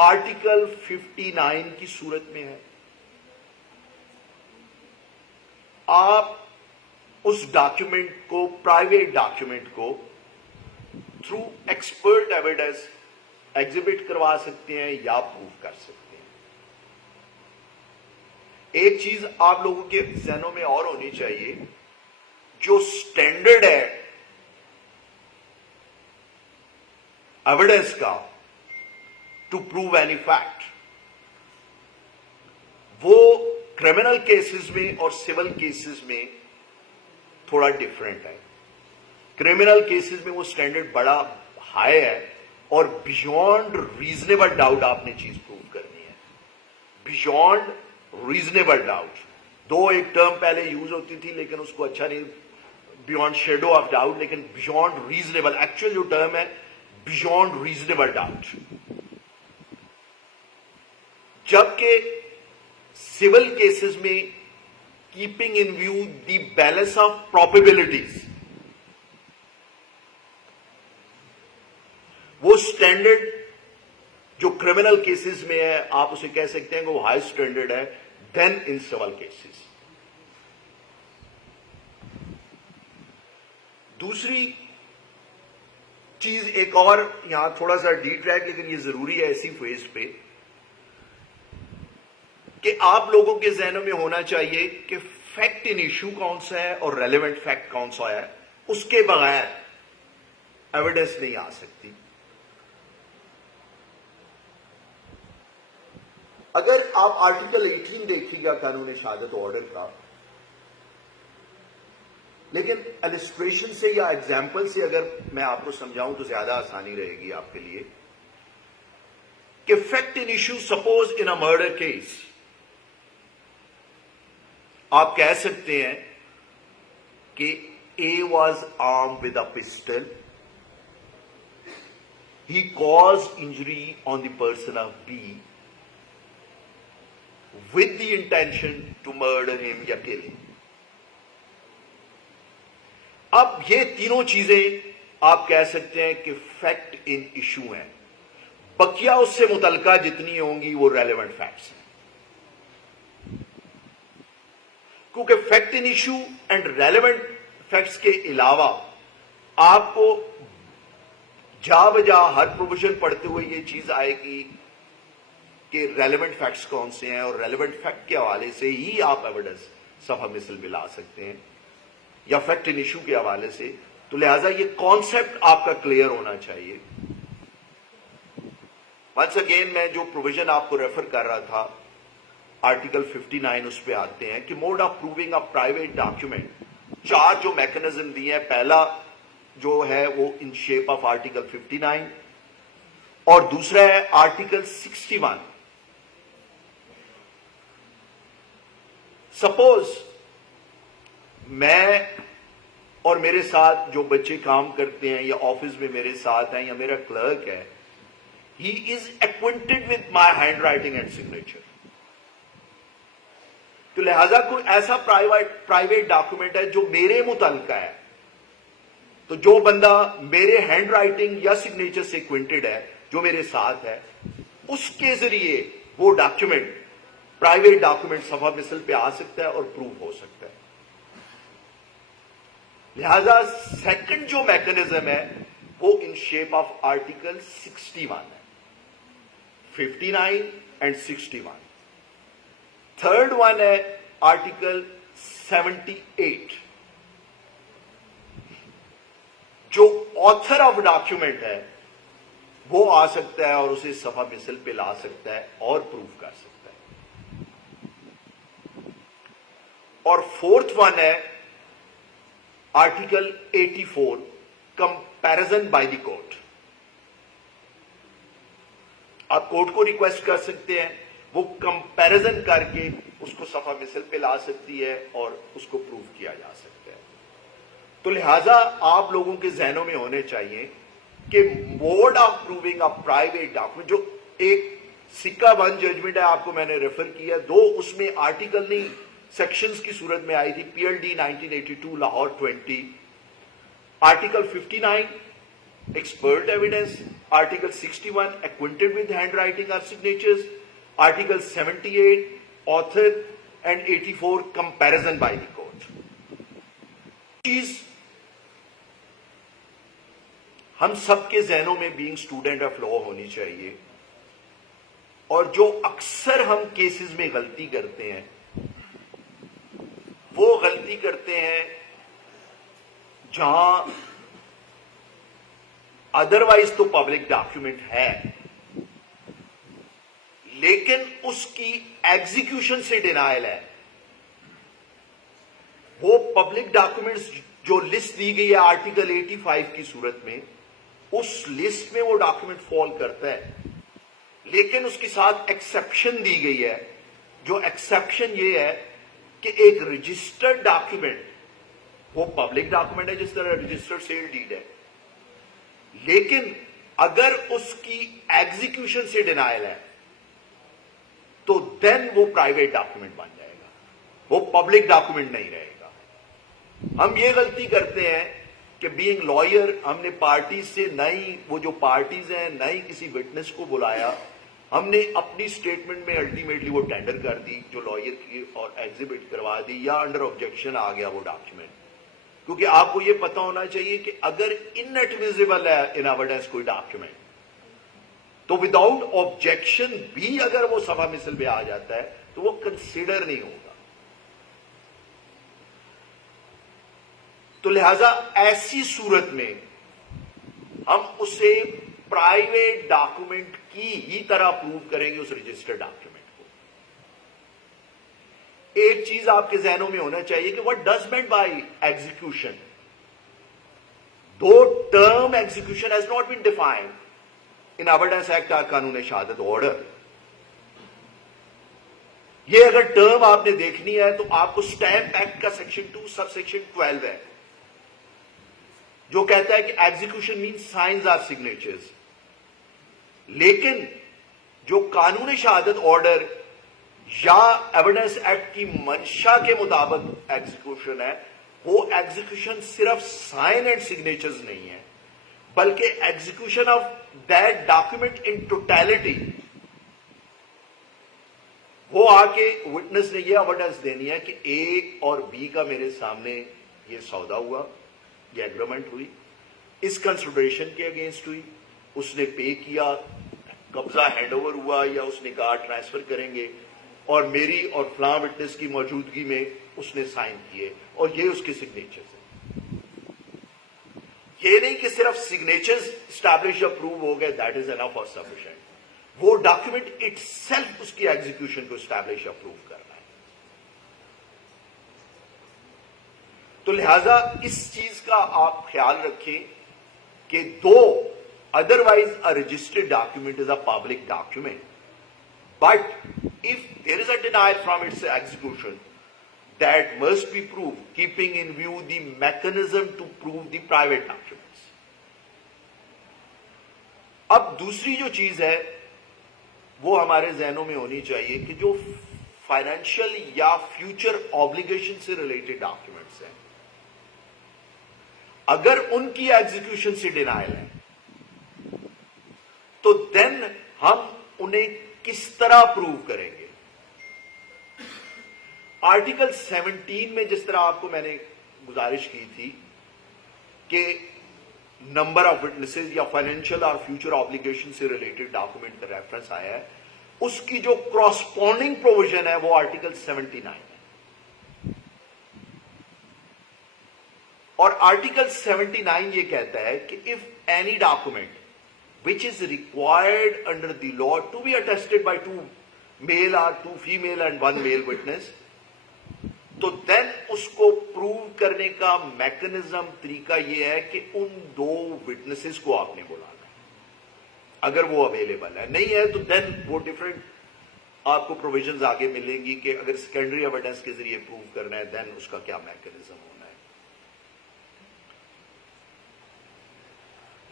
आर्टिकल 59 की सूरत में है। आप उस डॉक्यूमेंट को, प्राइवेट डॉक्यूमेंट को थ्रू एक्सपर्ट एविडेंस एग्जिबिट करवा सकते हैं या प्रूव कर सकते हैं। एक चीज आप लोगों के जहनों में और होनी चाहिए, जो स्टैंडर्ड है एविडेंस का टू प्रूव एनी फैक्ट, वो क्रिमिनल केसेस में और सिविल केसेस में थोड़ा डिफरेंट है। क्रिमिनल केसेस में वो स्टैंडर्ड बड़ा हाई है और बियॉन्ड रीजनेबल डाउट आपने चीज प्रूव करनी है। बियॉन्ड रीजनेबल डाउट, दो एक टर्म पहले यूज होती थी लेकिन उसको अच्छा नहीं, बियॉन्ड शेडो ऑफ डाउट, लेकिन बियॉन्ड रीजनेबल, एक्चुअल जो टर्म है बियॉन्ड रीजनेबल डाउट। जबकि सिविल केसेस में keeping in view the balance of probabilities, वो स्टैंडर्ड जो क्रिमिनल केसेस में है, आप उसे कह सकते हैं कि वो हाई स्टैंडर्ड है देन इन सिविल केसेस। दूसरी चीज एक और, यहां थोड़ा सा डी ट्रैक, लेकिन ये जरूरी है इसी फेज पे, कि आप लोगों के जहनों में होना चाहिए कि फैक्ट इन इशू कौन सा है और रेलेवेंट फैक्ट कौन सा है, उसके बगैर एविडेंस नहीं आ सकती। अगर आप आर्टिकल 18 देखिएगा कानून शहादत ऑर्डर का, लेकिन इलस्ट्रेशन से या एग्जाम्पल से अगर मैं आपको समझाऊं तो ज्यादा आसानी रहेगी आपके लिए, कि fact in issue, suppose in a murder case, आप कह सकते हैं कि A was arm with a pistol, he caused injury on the person of B with the intention to murder him या kill him। अब ये तीनों चीजें आप कह सकते हैं कि फैक्ट इन इशू हैं, बकिया उससे मुतलका जितनी होंगी वो रेलेवेंट फैक्ट्स हैं, क्योंकि fact in issue and relevant facts के अलावा आपको जा बजा हर प्रोविजन पढ़ते हुए ये चीज आएगी कि रेलेवेंट फैक्ट्स कौन से हैं, और रेलेवेंट फैक्ट के हवाले से ही आप एविडेंस सफा मिसल में ला सकते हैं या फैक्ट इन इशू के हवाले से। तो लिहाजा ये कॉन्सेप्ट आपका क्लियर होना चाहिए। वंस अगेन मैं जो प्रोविजन आपको रेफर कर रहा था आर्टिकल 59, उस पे आते हैं कि mode of proving a private document, चार जो मैकेनिज्म दिए हैं, पहला जो है वो इन शेप ऑफ आर्टिकल 59 और दूसरा है आर्टिकल 61 सपोज मैं और मेरे साथ जो बच्चे काम करते हैं या ऑफिस में मेरे साथ हैं या मेरा क्लर्क है, he is acquainted with my handwriting and signature. तो लिहाजा कोई ऐसा प्राइवेट डॉक्यूमेंट है जो मेरे मुतल्लिका है, तो जो बंदा मेरे हैंड राइटिंग या सिग्नेचर से एक्विंटेड है, जो मेरे साथ है, उसके जरिए वो डॉक्यूमेंट, प्राइवेट डॉक्यूमेंट सफा मिसल पे आ सकता है और प्रूव हो सकता है. लिहाजा सेकंड जो मैकेनिज्म है वो इन शेप ऑफ आर्टिकल 61 है, 59 एंड 61. थर्ड वन है आर्टिकल 78. जो ऑथर ऑफ डॉक्यूमेंट है वो आ सकता है और उसे सफा मिसल पे ला सकता है और प्रूव कर सकता है. और फोर्थ वन है article 84, comparison by the court. आप कोर्ट को रिक्वेस्ट कर सकते हैं, वो कंपैरिजन करके उसको सफा मिसल पे ला सकती है और उसको प्रूव किया जा सकता है. तो लिहाजा आप लोगों के जहनों में होने चाहिए कि mode of proving a private document, जो एक सिक्का बंद जजमेंट है, आपको मैंने रेफर किया, दो उसमें आर्टिकल नहीं सेक्शंस की सूरत में आई थी, PLD 1982 Lahore 20, article 59 expert evidence, article 61 acquainted with handwriting or signatures, article 78 author and 84 comparison by the court. चीज हम सबके जहनों में बीइंग स्टूडेंट ऑफ लॉ होनी चाहिए, और जो अक्सर हम केसेस में गलती करते हैं वो गलती करते हैं जहां अदरवाइज तो पब्लिक डॉक्यूमेंट है लेकिन उसकी एग्जीक्यूशन से डिनायल है. वो पब्लिक डॉक्यूमेंट्स जो लिस्ट दी गई है आर्टिकल 85 की सूरत में, उस लिस्ट में वो डॉक्यूमेंट फॉल करता है, लेकिन उसके साथ एक्सेप्शन दी गई है. जो एक्सेप्शन ये है कि एक रजिस्टर्ड डॉक्यूमेंट वो पब्लिक डॉक्यूमेंट है जिस तरह रजिस्टर्ड सेल डीड है, लेकिन अगर उसकी एग्जीक्यूशन से डिनायल है तो देन वो प्राइवेट डॉक्यूमेंट बन जाएगा, वो पब्लिक डॉक्यूमेंट नहीं रहेगा. हम ये गलती करते हैं कि बीइंग लॉयर हमने पार्टी से नई, वो जो पार्टीज हैं, नई किसी विटनेस को बुलाया, हमने अपनी स्टेटमेंट में अल्टीमेटली वो टेंडर कर दी जो लॉयर की, और एग्जिबिट करवा दी, या अंडर ऑब्जेक्शन आ गया वो डॉक्यूमेंट. क्योंकि आपको ये पता होना चाहिए कि अगर इनएडमिसिबल है इन एविडेंस कोई डॉक्यूमेंट, तो विदाउट ऑब्जेक्शन भी अगर वो सफा मिसल में आ जाता है तो वो कंसीडर नहीं होगा. तो लिहाजा ऐसी सूरत में हम उसे प्राइवेट डॉक्यूमेंट की ही तरह प्रूव करेंगे उस रजिस्टर्ड डॉक्यूमेंट को. एक चीज आपके जहनों में होना चाहिए कि what does meant by execution. दो term execution has not been defined in evidence act और कानून शहादत ऑर्डर. ये अगर टर्म आपने देखनी है तो आपको स्टैंप एक्ट का सेक्शन 2 सब सेक्शन 12 है जो कहता है कि एग्जीक्यूशन मीन्स साइंस और सिग्नेचर्स. लेकिन जो कानून शहादत ऑर्डर या एविडेंस एक्ट की मंशा के मुताबिक एग्जीक्यूशन है, वो एग्जीक्यूशन सिर्फ साइन एंड सिग्नेचर्स नहीं है, बल्कि execution of that document in totality. वो आके विटनेस ने ये एविडेंस देनी है कि ए और बी का मेरे सामने ये सौदा हुआ, ये एग्रीमेंट हुई, इस कंसिडरेशन के अगेंस्ट हुई, उसने पे किया, कब्जा हैंडओवर हुआ या उसने कहा ट्रांसफर करेंगे, और मेरी और फलां विटनेस की मौजूदगी में उसने साइन किए, और ये उसके सिग्नेचर्स हैं. ये नहीं कि सिर्फ सिग्नेचर्स स्टैब्लिश या प्रूव हो गए, दैट इज एनफ और सफिशिएंट. वो डॉक्यूमेंट इटसेल्फ उसकी एग्जीक्यूशन को स्टैब्लिश या प्रूव करना है. तो लिहाजा इस चीज का आप ख्याल रखें कि दो otherwise a registered document is a public document, but if there is a denial from its execution, that must be proved, keeping in view the mechanism to prove the private documents. अब दूसरी जो चीज है वो हमारे जहनों में होनी चाहिए कि जो फाइनेंशियल या फ्यूचर ऑब्लिगेशन से रिलेटेड डॉक्यूमेंट्स हैं, अगर उनकी एग्जीक्यूशन से डिनायल है तो देन हम उन्हें किस तरह प्रूव करेंगे। आर्टिकल 17 में जिस तरह आपको मैंने गुजारिश की थी कि नंबर ऑफ विटनेसेस या फाइनेंशियल और फ्यूचर ऑब्लिगेशन से रिलेटेड डॉक्यूमेंट का रेफरेंस आया है, उसकी जो क्रॉसपॉन्डिंग प्रोविजन है वो आर्टिकल 79 है। और आर्टिकल 79 ये कहता है कि if any document which is required under the law to be attested by 2 male or 2 female and 1 male witness, तो देन उसको प्रूव करने का मैकेनिज्म तरीका यह है कि उन 2 विटनेसेस को आपने बुलाना है अगर वो अवेलेबल है। नहीं है तो देन वो डिफरेंट आपको प्रोविजंस आगे मिलेंगी कि अगर सेकेंडरी एविडेंस के जरिए प्रूव करना है देन उसका क्या मैकेनिज्म होना है।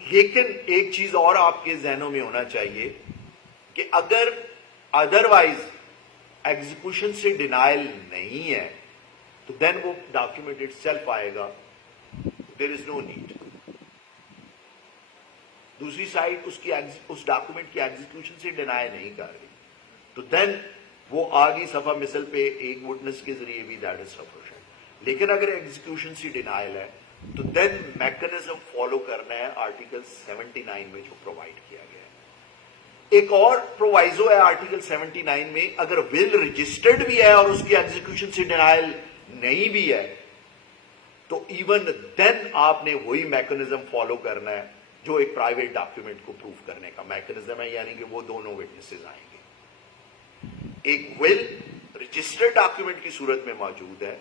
लेकिन एक चीज और आपके जहनों में होना चाहिए कि अगर अदरवाइज एग्जीक्यूशन से डिनायल नहीं है तो देन वो डॉक्यूमेंट इटसेल्फ आएगा, देयर इज नो नीड। दूसरी साइड उस डॉक्यूमेंट की एग्जीक्यूशन से डिनाई नहीं कर रही तो देन वो आगे सफा मिसल पे एक विटनेस के जरिए भी दैट इज सफिशिएंट। लेकिन अगर एग्जीक्यूशन से डिनायल है तो देन मैकेनिज्म फॉलो करना है आर्टिकल 79 में जो प्रोवाइड किया गया है। एक और प्रोवाइजो है आर्टिकल 79 में, अगर विल रजिस्टर्ड भी है और उसकी एग्जीक्यूशन से डिनायल नहीं भी है तो इवन देन आपने वही मैकेनिज्म फॉलो करना है जो एक प्राइवेट डॉक्यूमेंट को प्रूव करने का मैकेनिज्म है, यानी कि वो दोनों विटनेसेस आएंगे। एक विल रजिस्टर्ड डॉक्यूमेंट की सूरत में मौजूद है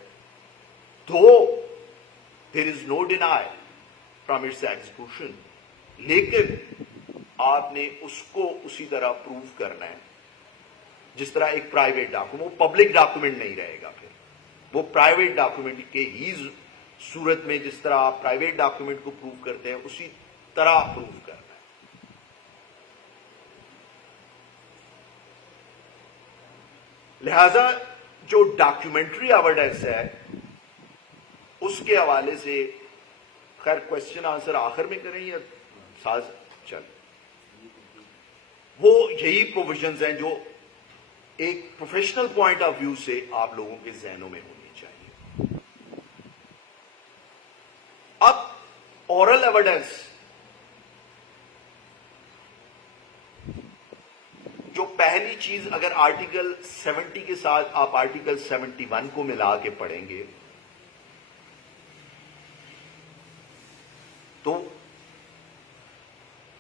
तो there is no denial from its execution, लेकिन आपने उसको उसी तरह प्रूव करना है जिस तरह एक प्राइवेट डॉक्यूमेंट, वो पब्लिक डॉक्यूमेंट नहीं रहेगा, फिर वो प्राइवेट डॉक्यूमेंट के ही सूरत में जिस तरह आप प्राइवेट डॉक्यूमेंट को प्रूव करते हैं उसी तरह प्रूव करना है। लिहाजा जो डॉक्यूमेंट्री एविडेंस है उसके हवाले से खैर क्वेश्चन आंसर आखिर में करें या साज चल, वो यही प्रोविजंस हैं जो एक प्रोफेशनल पॉइंट ऑफ व्यू से आप लोगों के जहनों में होनी चाहिए। अब ओरल एविडेंस जो पहली चीज, अगर आर्टिकल 70 के साथ आप आर्टिकल 71 को मिला के पढ़ेंगे तो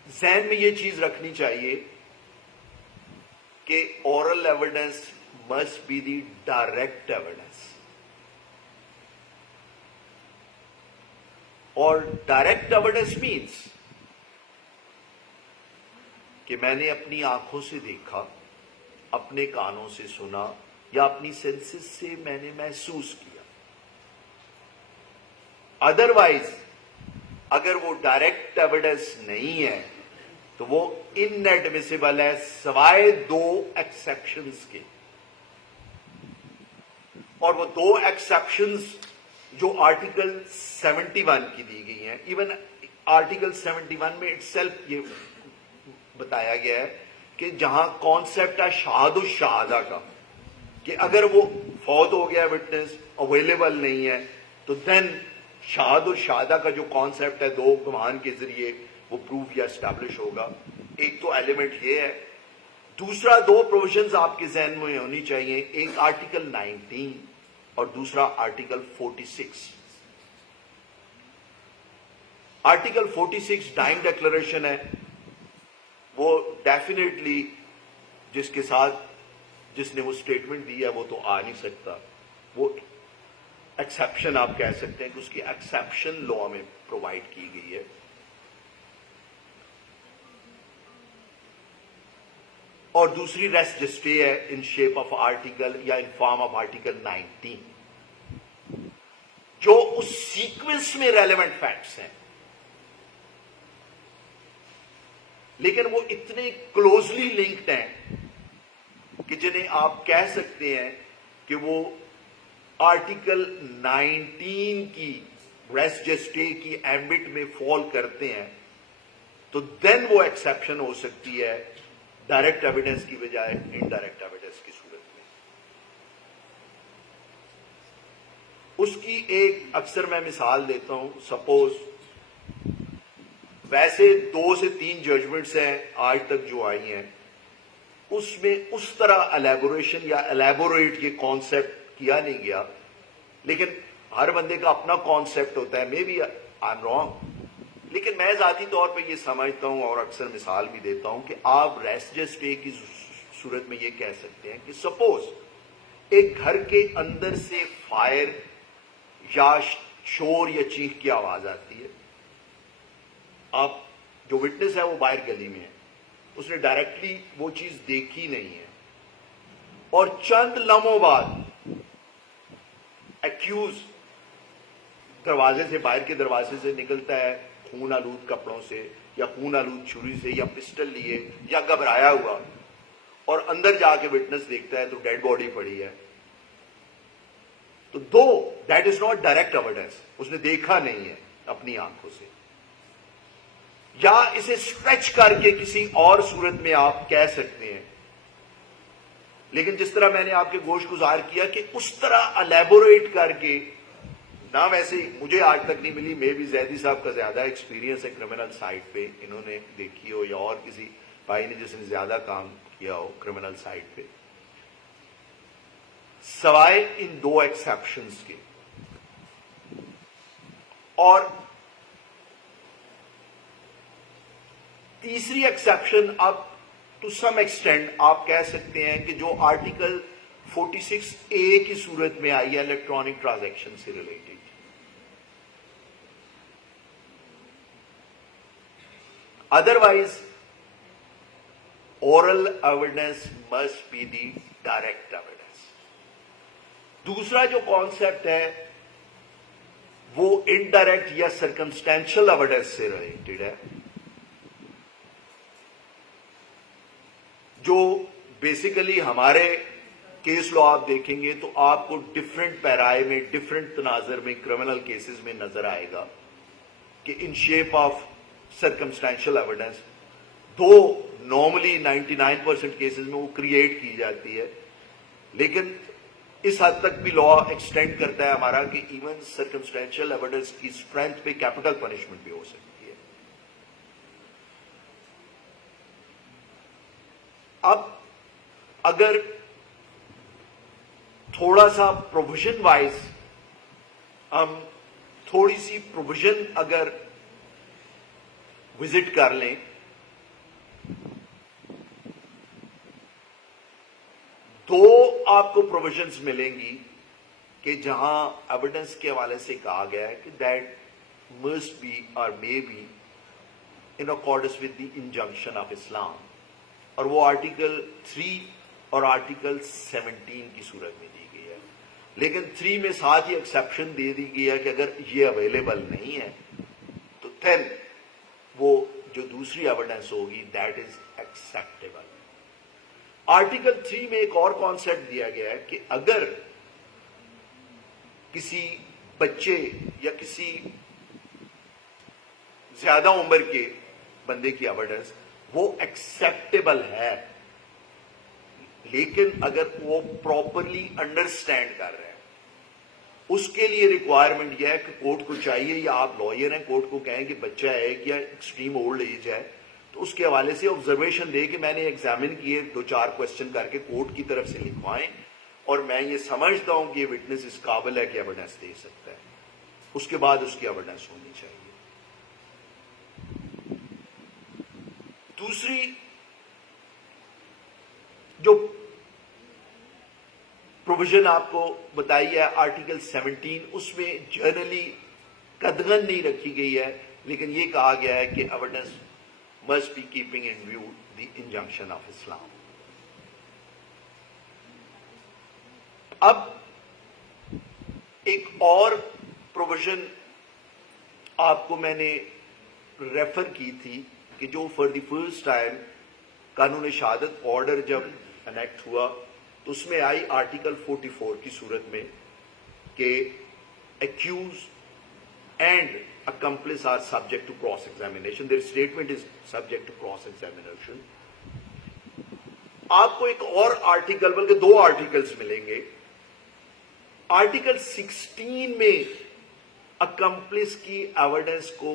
जहन में यह चीज रखनी चाहिए कि oral evidence must be the direct evidence, और डायरेक्ट एविडेंस मीन्स कि मैंने अपनी आंखों से देखा, अपने कानों से सुना या अपनी सेंसेस से मैंने महसूस किया। अदरवाइज अगर वो डायरेक्ट एविडेंस नहीं है तो वो इनएडमिसिबल है सवाए 2 एक्सेप्शंस के। और वो 2 एक्सेप्शंस जो आर्टिकल 71 की दी गई हैं, इवन आर्टिकल 71 में इटसेल्फ ये बताया गया है कि जहां कॉन्सेप्ट है शहादुश शहादा का, कि अगर वो फौत हो गया विटनेस अवेलेबल नहीं है तो देन शहादुश शहादा का जो कॉन्सेप्ट है 2 गवाहान के जरिए वो प्रूफ या एस्टैब्लिश होगा। एक तो एलिमेंट ये है। दूसरा 2 प्रोविजंस आपके जहन में होनी चाहिए, एक आर्टिकल 19 और दूसरा आर्टिकल 46। आर्टिकल 46 डाइंग डिक्लेरेशन है, वो डेफिनेटली जिसके साथ जिसने वो स्टेटमेंट दी है वो तो आ नहीं सकता, वो एक्सेप्शन आप कह सकते हैं कि उसकी एक्सेप्शन लॉ में प्रोवाइड की गई है। और दूसरी रेस्ट स्टे है इन शेप ऑफ आर्टिकल या in form of article 19। Sequence में रेलेवेंट फैक्ट्स हैं, लेकिन वो इतने क्लोजली लिंक्ड हैं कि जिन्हें आप कह सकते हैं कि वो आर्टिकल 19 की रेस जेस्टे की एम्बिट में फॉल करते हैं, तो देन वो एक्सेप्शन हो सकती है डायरेक्ट एविडेंस की बजाय इनडायरेक्ट एविडेंस की सूरत में। उसकी एक अक्सर मैं मिसाल देता हूं, सपोज वैसे 2 से 3 जजमेंट्स हैं आज तक जो आई हैं, उसमें उस तरह एलैबोरेशन या एलैबोरेट ये कॉन्सेप्ट किया नहीं गया, लेकिन हर बंदे का अपना कॉन्सेप्ट होता है, maybe I am wrong, लेकिन मैं जाती तौर पे ये समझता हूं और अक्सर मिसाल भी देता हूं कि आप रेस्ट स्टे की सूरत में ये कह सकते हैं कि सपोज एक घर के अंदर से फायर या शोर या चीख की आवाज आती है, आप जो विटनेस है वो बाहर गली में है, उसने डायरेक्टली वो चीज देखी नहीं है, और चंद लम्हों बाद एक्यूज दरवाजे से, बाहर के दरवाजे से निकलता है खून आलूद कपड़ों से या खून आलूद छुरी से या पिस्टल लिए या घबराया हुआ, और अंदर जाके विटनेस देखता है तो डेड बॉडी पड़ी है, तो दो that is not direct evidence, उसने देखा नहीं है अपनी आंखों से, या इसे स्ट्रेच करके किसी और सूरत में आप कह सकते हैं, लेकिन जिस तरह मैंने आपके गोश गुजार किया कि उस तरह एलैबोरेट करके ना, वैसे मुझे आज तक नहीं मिली, मे भी जैदी साहब का ज्यादा एक्सपीरियंस है क्रिमिनल साइड पे, इन्होंने देखी हो, या और किसी भाई ने जिसने ज्यादा काम किया हो क्रिमिनल साइड पे, सवाए इन 2 एक्सेप्शंस के। और तीसरी एक्सेप्शन, अब टू सम एक्सटेंड आप कह सकते हैं कि जो आर्टिकल 46A की सूरत में आई है इलेक्ट्रॉनिक ट्रांजैक्शन से related, otherwise oral evidence must be the direct evidence. दूसरा जो कॉन्सेप्ट है वो इनडायरेक्ट या सर्कमस्टेंशियल एविडेंस से रिलेटेड है, जो बेसिकली हमारे केस लॉ आप देखेंगे तो आपको डिफरेंट पैराए में, डिफरेंट तनाजर में, क्रिमिनल केसेस में नजर आएगा कि इन शेप ऑफ सर्कमस्टेंशियल एविडेंस, दो नॉर्मली 99% केसेस में वो क्रिएट की जाती है, लेकिन इस हद तक भी लॉ एक्सटेंड करता है हमारा कि इवन सर्कमस्टेंशियल एविडेंस की स्ट्रेंथ पे कैपिटल पनिशमेंट भी हो सकती है। अब अगर थोड़ा सा प्रोविजन वाइज हम थोड़ी सी प्रोविजन अगर विजिट कर लें, दो आपको प्रोविजंस मिलेंगी कि जहां एविडेंस के हवाले से कहा गया है कि दैट मस्ट बी और may be in accordance with the injunction of इस्लाम, और वो आर्टिकल 3 और आर्टिकल 17 की सूरत में दी गई है। लेकिन 3 में साथ ही एक्सेप्शन दे दी गई है कि अगर ये अवेलेबल नहीं है तो देन वो जो दूसरी एविडेंस होगी दैट इज एक्सेप्टेबल। आर्टिकल 3 में एक और कॉन्सेप्ट दिया गया है कि अगर किसी बच्चे या किसी ज्यादा उम्र के बंदे की एविडेंस वो एक्सेप्टेबल है, लेकिन अगर वो प्रॉपरली अंडरस्टैंड कर रहे हैं, उसके लिए रिक्वायरमेंट यह है कि कोर्ट को चाहिए, या आप लॉयर हैं, कोर्ट को कहें कि बच्चा है या एक्सट्रीम ओल्ड एज है, तो उसके हवाले से ऑब्जर्वेशन दे कि मैंने एग्जामिन किए, 2-4 क्वेश्चन करके कोर्ट की तरफ से लिखवाएं, और मैं ये समझता हूं कि ये विटनेस इस काबिल है कि एविडेंस दे सकता है, उसके बाद उसकी एविडेंस होनी चाहिए। दूसरी जो प्रोविजन आपको बताई है आर्टिकल 17, उसमें जनरली कदगन नहीं रखी गई है, लेकिन यह कहा गया है कि evidence must be keeping in view the injunction of इस्लाम। अब एक और प्रोविजन آپ کو میں نے ریفر کی تھی کہ جو فار دی فرسٹ ٹائم قانون شہادت آرڈر جب انیکٹ ہوا تو اس میں آئی آرٹیکل 44 کی صورت میں کہ accused and accomplice are subject to cross examination. Their statement is subject to cross examination. آپ کو ایک اور آرٹیکل بلکہ دو آرٹیکلز ملیں گے. آرٹیکل 16 میں اکمپلس کی ایویڈنس کو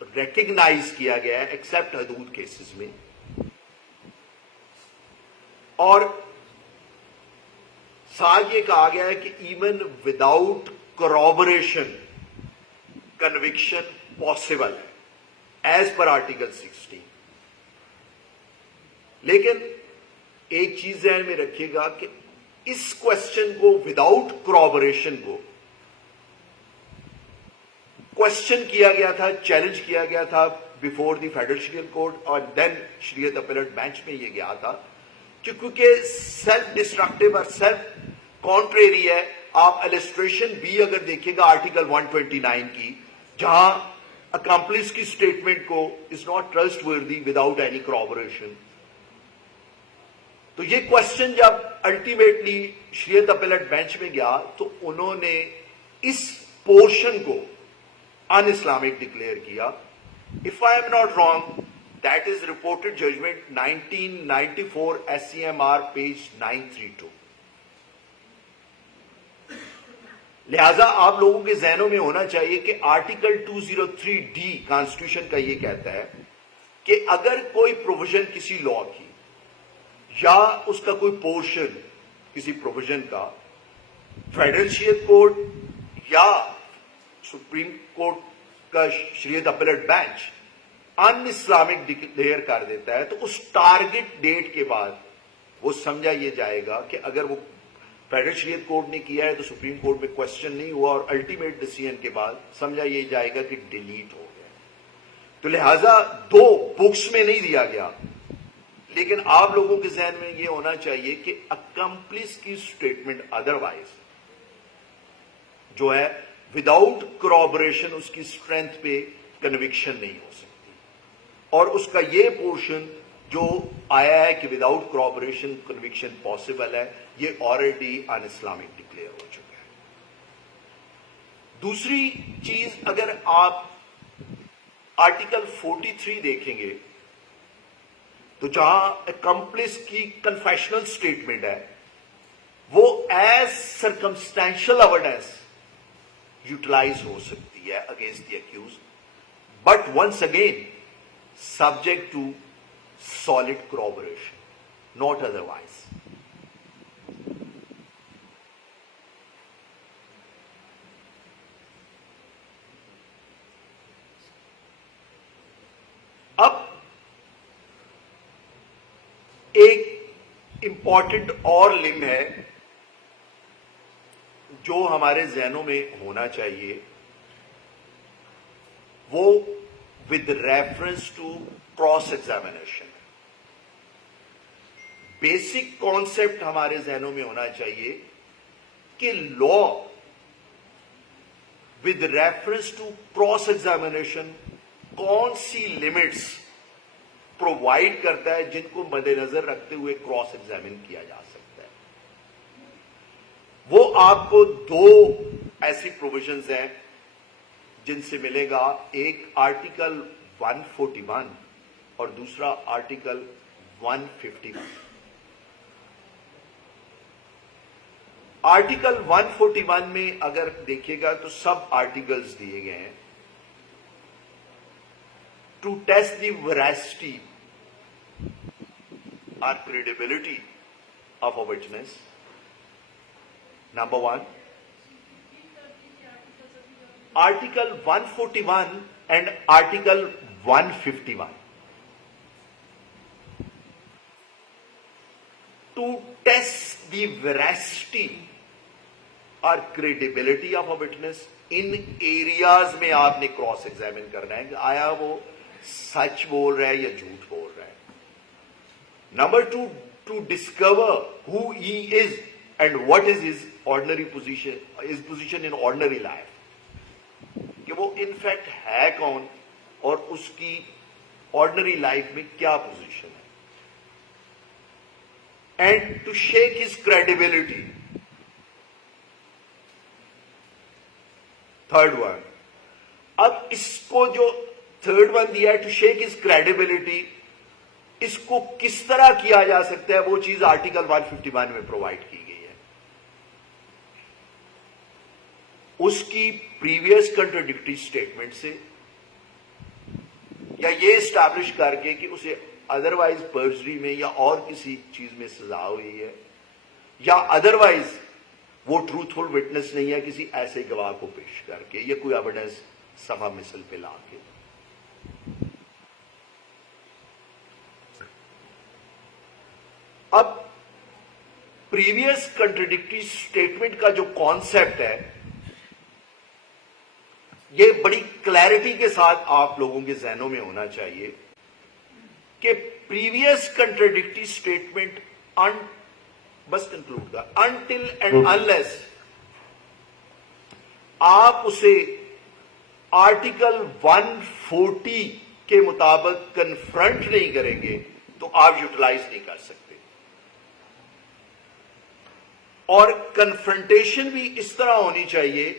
ریکگنائز کیا گیا ہے ایکسپٹ حدود کیسز میں, اور ساتھ یہ کہا گیا ہے کہ even without corroboration conviction possible ہے ایز پر آرٹیکل 16. لیکن ایک چیز ذہن میں رکھیے گا کہ اس کوشچن کو وداؤٹ corroboration کو کوشچن کیا گیا تھا, چیلنج کیا گیا تھا بفور دی فیڈرل شریعت کورٹ, اور دین شریعت اپیلٹ بینچ میں یہ گیا تھا کہ کیونکہ سیلف ڈسٹرکٹیو اور سیلف کانٹریری ہے. آپ ایلسٹریشن بھی اگر دیکھیں گا آرٹیکل 129 کی, جہاں اکمپلس کی اسٹیٹمنٹ کو از ناٹ ٹرسٹ وردی وداؤٹ اینی corroboration. تو یہ کوشچن جب الٹیمیٹلی شریعت اپیلٹ بینچ میں گیا تو انہوں نے اس پورشن کو ان اسلامک ڈکلیئر کیا. If I am not wrong, that is reported judgment 1994 SCMR page 932. لہذا آپ لوگوں کے ذہنوں میں ہونا چاہیے کہ آرٹیکل 203D کانسٹیٹیوشن کا یہ کہتا ہے کہ اگر کوئی پروویژن کسی لا کی یا اس کا کوئی پورشن کسی پروویژن کا فیڈرل شریعت کورٹ یا سپریم کورٹ کا شریعت appellate bench in Islamic declare کر دیتا ہے, تو اس ٹارگٹ ڈیٹ کے بعد وہ سمجھا یہ جائے گا کہ اگر وہ فیڈرل شریعت کورٹ نے کیا ہے تو سپریم کورٹ میں کوشچن نہیں ہوا, اور الٹیمیٹ ڈیسیژن کے بعد سمجھا یہ جائے گا کہ ڈیلیٹ ہو گیا. تو لہذا دو بکس میں نہیں دیا گیا, لیکن آپ لوگوں کے ذہن میں یہ ہونا چاہیے کہ اکمپلس کی اسٹیٹمنٹ ادروائز جو ہے وداؤٹ corroboration اس کی اسٹرینتھ پہ کنوکشن نہیں ہو سکتی, اور اس کا یہ پورشن جو آیا ہے کہ وداؤٹ corroboration کنوکشن پاسبل ہے, یہ آلریڈی ان اسلامک ڈکلیئر ہو چکا ہے. دوسری چیز, اگر آپ آرٹیکل 43 دیکھیں گے تو جہاں اکمپلس کی کنفیشنل اسٹیٹمنٹ ہے وہ ایز سرکمسٹینشل ایویڈنس یوٹیلائز ہو سکتی ہے against the accused, but once again subject to solid corroboration, not otherwise. اب ایک امپورٹنٹ اور لنگ ہے جو ہمارے ذہنوں میں ہونا چاہیے, وہ with reference to cross examination. Basic concept ہمارے ذہنوں میں ہونا چاہیے کہ law with reference to cross examination کون سی لمٹس پرووائڈ کرتا ہے جن کو مد نظر رکھتے ہوئے کراس ایگزامن کیا جا سکتا ہے. وہ آپ کو دو ایسی پروویژنز ہیں جن سے ملے گا, ایک آرٹیکل 141 اور دوسرا آرٹیکل 151. آرٹیکل 141 میں اگر دیکھیے گا تو سب آرٹیکلز دیے گئے ہیں ٹو ٹیسٹ دی ویراسٹی اور credibility of a witness. Number 1, article 141 and article 151 to test the veracity اور credibility of a witness in areas میں آپ نے کراس ایگزامن کرنا ہے کہ آیا وہ سچ بول رہا ہے یا جھوٹ بول رہا ہے. Number 2, to discover who he is and what is his ordinary position, his position in ordinary life. کہ وہ انفیکٹ ہے کون اور اس کی آرڈنری لائف میں کیا پوزیشن ہے. And to shake his credibility. Third one. اب اس کو جو تھرڈ ون دیا ہے ٹو شیک ہز کریڈیبلٹی, اس کو کس طرح کیا جا سکتا ہے, وہ چیز آرٹیکل 151 میں پرووائڈ کی گئی ہے. اس کی پریویس کنٹراڈکٹری اسٹیٹمنٹ سے, یا یہ اسٹیبلش کر کے کہ اسے ادروائز پرجری میں یا اور کسی چیز میں سزا ہوئی ہے, یا ادروائز وہ ٹروتھفل وٹنس نہیں ہے کسی ایسے گواہ کو پیش کر کے, یا کوئی ایویڈنس صفا مثل پہ لا کے. اب پریویس کنٹراڈکٹری اسٹیٹمنٹ کا جو کانسیپٹ ہے, یہ بڑی کلیئرٹی کے ساتھ آپ لوگوں کے ذہنوں میں ہونا چاہیے کہ پریویس کنٹراڈکٹری اسٹیٹمنٹ بس کنکلوڈ کا انٹل اینڈ انلیس آپ اسے آرٹیکل 140 کے مطابق کنفرنٹ نہیں کریں گے تو آپ یوٹیلائز نہیں کر سکتے. اور کنفرنٹیشن بھی اس طرح ہونی چاہیے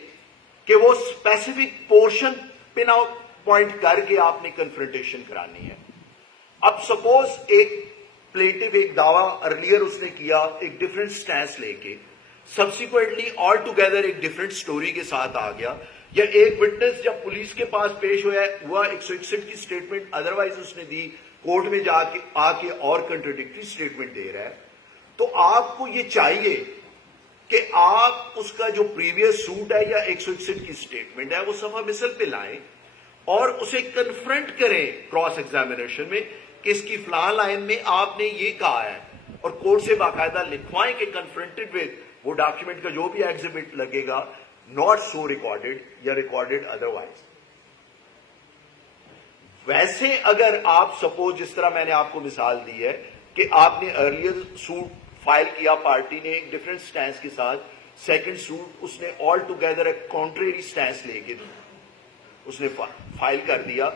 کہ وہ اسپیسیفک پورشن پن آؤٹ پوائنٹ کر کے آپ نے کنفرنٹیشن کرانی ہے. اب سپوز ایک پلیٹیو ایک دعویٰ ارلیئر اس نے کیا ایک ڈفرنٹ سٹینس لے کے, سبسیکوینٹلی آل ٹوگیدر ایک ڈفرنٹ سٹوری کے ساتھ آ گیا, یا ایک وٹنس جب پولیس کے پاس پیش ہوا 161 کی سٹیٹمنٹ ادروائز اس نے دی, کورٹ میں جا کے آ کے اور کنٹراڈکٹری سٹیٹمنٹ دے رہا ہے, تو آپ کو یہ چاہیے کہ آپ اس کا جو پریویس سوٹ ہے یا 161 کی سٹیٹمنٹ ہے وہ صفحہ مثل پہ لائیں اور اسے کنفرنٹ کریں کراس ایگزامینیشن میں کہ اس کی فلاں لائن میں آپ نے یہ کہا ہے, اور کورٹ سے باقاعدہ لکھوائیں کہ کنفرنٹڈ ود وہ ڈاکیومنٹ کا جو بھی ایگزیبٹ لگے گا ناٹ سو ریکارڈڈ یا ریکارڈڈ ادروائز. ویسے اگر آپ سپوز جس طرح میں نے آپ کو مثال دی ہے کہ آپ نے ارلیئر سوٹ فائل کیا, پارٹی نے ایک ڈفرنٹ سٹینس کے ساتھ, سیکنڈ سوٹ اس نے آل ٹوگیدر ایک کانٹریری سٹینس لے کے اس نے فائل کر دیا,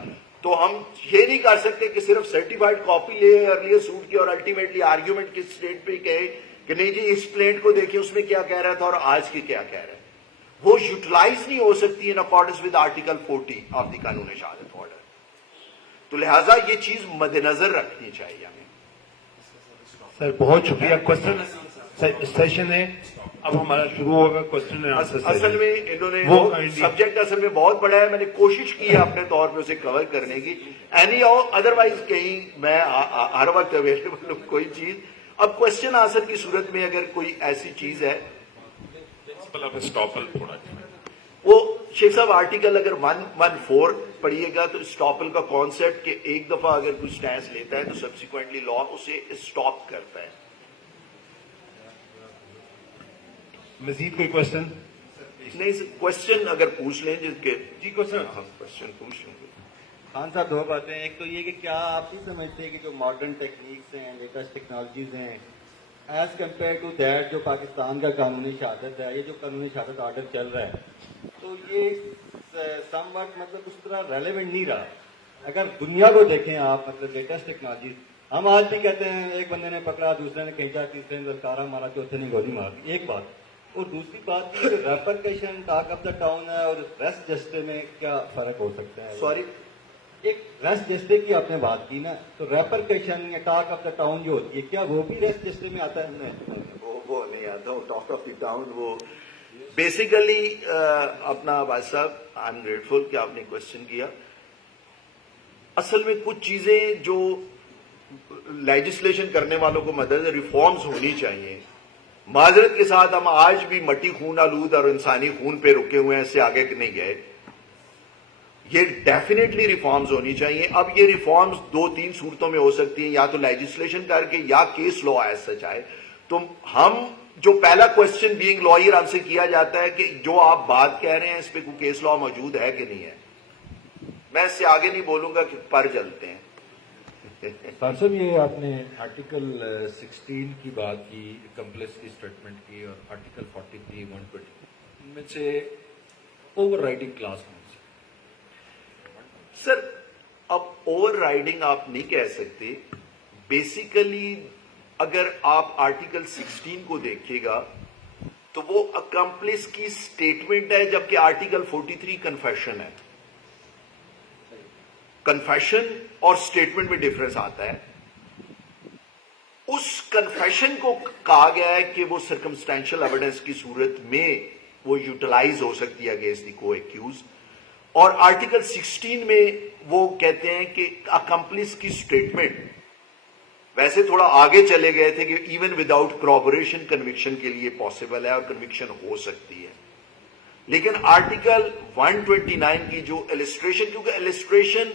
تو ہم یہ نہیں کر سکتے کہ صرف سرٹیفائڈ کاپی لے ارلیئر سوٹ کی اور الٹیمیٹلی آرگیومنٹ کے اسٹیٹ پہ کہے کہ نہیں جی اس پلینٹ کو دیکھیں اس میں کیا کہہ رہا تھا اور آج کی کیا کہہ رہا ہے. وہ یوٹیلائز نہیں ہو سکتی in accordance with article 40 of the قانون شہادت آرڈر. تو لہٰذا یہ چیز مد نظر رکھنی چاہیے ہمیں. سر بہت شکریہ. کوشچن سیشن ہے, اب ہمارا شروع ہوگا کوشچن اینڈ آنسر سیشن. اصل میں انہوں نے سبجیکٹ اصل میں بہت بڑا ہے, میں نے کوشش کی ہے اپنے طور پہ اسے کور کرنے کی. اینی ہاؤ ادروائز کہیں میں ہر وقت اویلیبل ہوں کوئی چیز. اب کوشچن آنسر کی صورت میں اگر کوئی ایسی چیز ہے وہ شیخ صاحب آرٹیکل اگر 114 پڑھیے گا تو اسٹاپل کا کانسیپٹ کہ ایک دفعہ اگر کوئی سٹینس لیتا ہے تو سبسیکوینٹلی لا اسے اسٹاپ کرتا ہے. مزید کوئی کوشچن؟ نہیں کوشچن اگر پوچھ لیں جس کے جی کوشچن کوشچن پوچھ لیں. خان صاحب دو باتیں, ایک تو یہ کہ کیا آپ نہیں سمجھتے کہ جو ماڈرن ٹیکنیکس ہیں, لیٹسٹ ٹیکنالوجیز ہیں, ایز کمپیئر ٹو دیٹ جو پاکستان کا قانونی شہادت ہے, یہ جو قانونی شہادت آرڈر چل رہا ہے, تو یہ سم وقت مطلب اس طرح ریلیونٹ نہیں رہا. اگر دنیا کو دیکھیں آپ, مطلب لیٹسٹ ٹیکنالوجیز, ہم آج بھی کہتے ہیں ایک بندے نے پکڑا, دوسرے نے کھینچا, تیسرے نے للکارا مارا, چوتھے نے گولی مار دی. ایک بات. اور دوسری بات یہ ریپرکیشن ٹاک آف دا ٹاؤن ہے اور ریسٹ جسٹس میں کیا فرق ہو سکتا ہے؟ سوری ایک ریسٹ جسٹس کی آپ نے بات کی نا, تو ریپرکیشن یا ٹاک آف دا ٹاؤن جو ہوتی ہے کیا وہ بھی ریسٹ جسٹس میں آتا ہے؟ وہ نہیں آتا. ٹاک آف دی ٹاؤن وہ بیسیکلی اپنا بھائی صاحب آئی ایم گریٹفل کہ آپ نے کوشچن کیا. اصل میں کچھ چیزیں جو لیجسلیشن کرنے والوں کو مدد ریفارمز ہونی چاہیے. معذرت کے ساتھ ہم آج بھی مٹی خون آلود اور انسانی خون پہ رکے ہوئے ہیں, اس سے آگے نہیں گئے. یہ ڈیفینیٹلی ریفارمز ہونی چاہیے. اب یہ ریفارمز 2-3 صورتوں میں ہو سکتی ہیں, یا تو لیجسلیشن کر کے یا کیس لا ایز سچ آئے. تو ہم جو پہلا کوشچن بینگ لائر ہم سے کیا جاتا ہے کہ جو آپ بات کہہ رہے ہیں اس پہ کوئی کیس لا موجود ہے کہ نہیں ہے. میں اس سے آگے نہیں بولوں گا کہ پر جلتے ہیں. خان صاحب یہ آپ نے آرٹیکل 16 کی بات کی, کمپلیکس کی اسٹیٹمنٹ کی, اور آرٹیکل 43, 120 ان میں سے اوور رائڈنگ کلاس کون سی؟ सर अब ओवर राइडिंग आप नहीं कह सकते. बेसिकली अगर आप आर्टिकल 16 को देखिएगा तो वो अकम्प्लिस की स्टेटमेंट है, जबकि आर्टिकल 43 कन्फेशन है. कन्फेशन और स्टेटमेंट में डिफरेंस आता है. उस कन्फेशन को कहा गया है कि वो सर्कमस्टेंशियल एविडेंस की सूरत में वो यूटिलाइज हो सकती है अगेंस्ट द को एक्यूज, और आर्टिकल 16 में वो कहते हैं कि अकम्प्लिस की स्टेटमेंट वैसे थोड़ा आगे चले गए थे कि इवन विदाउट क्रॉबोरेशन कन्विक्शन के लिए पॉसिबल है और कन्विक्शन हो सकती है. लेकिन आर्टिकल 129 की जो इलिस्ट्रेशन, क्योंकि इलिस्ट्रेशन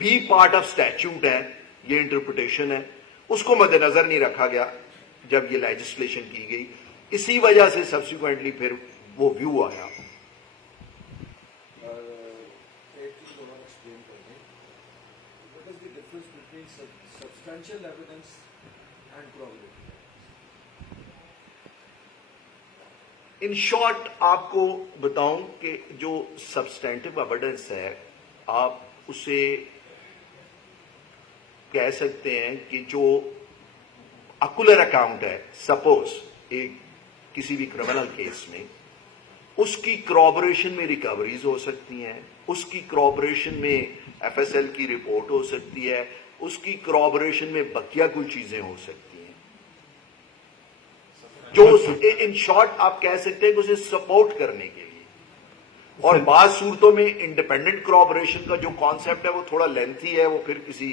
भी पार्ट ऑफ स्टैट्यूट है, ये इंटरप्रिटेशन है, उसको मद्देनजर नहीं रखा गया जब ये लेजिस्लेशन की गई. इसी वजह से सब्सिक्वेंटली फिर वो व्यू आया. Substantial evidence and probability. In short आपको बताऊं कि जो सब्सटेंटिव एविडेंस है, आप उसे कह सकते हैं कि जो अकुलर अकाउंट है, सपोज एक किसी भी क्रिमिनल केस में, उसकी क्रॉबोरेशन में रिकवरीज हो सकती हैं, उसकी क्रॉबोरेशन में एफएसएल की रिपोर्ट हो सकती है, उसकी क्रॉबोरेशन में बकिया कुछ चीजें हो सकती हैं, जो इन शॉर्ट आप कह सकते हैं कि उसे सपोर्ट करने के लिए. और बात सूरतों में इंडिपेंडेंट क्रॉबोरेशन का जो कॉन्सेप्ट है वो थोड़ा लेंथी है, वो फिर किसी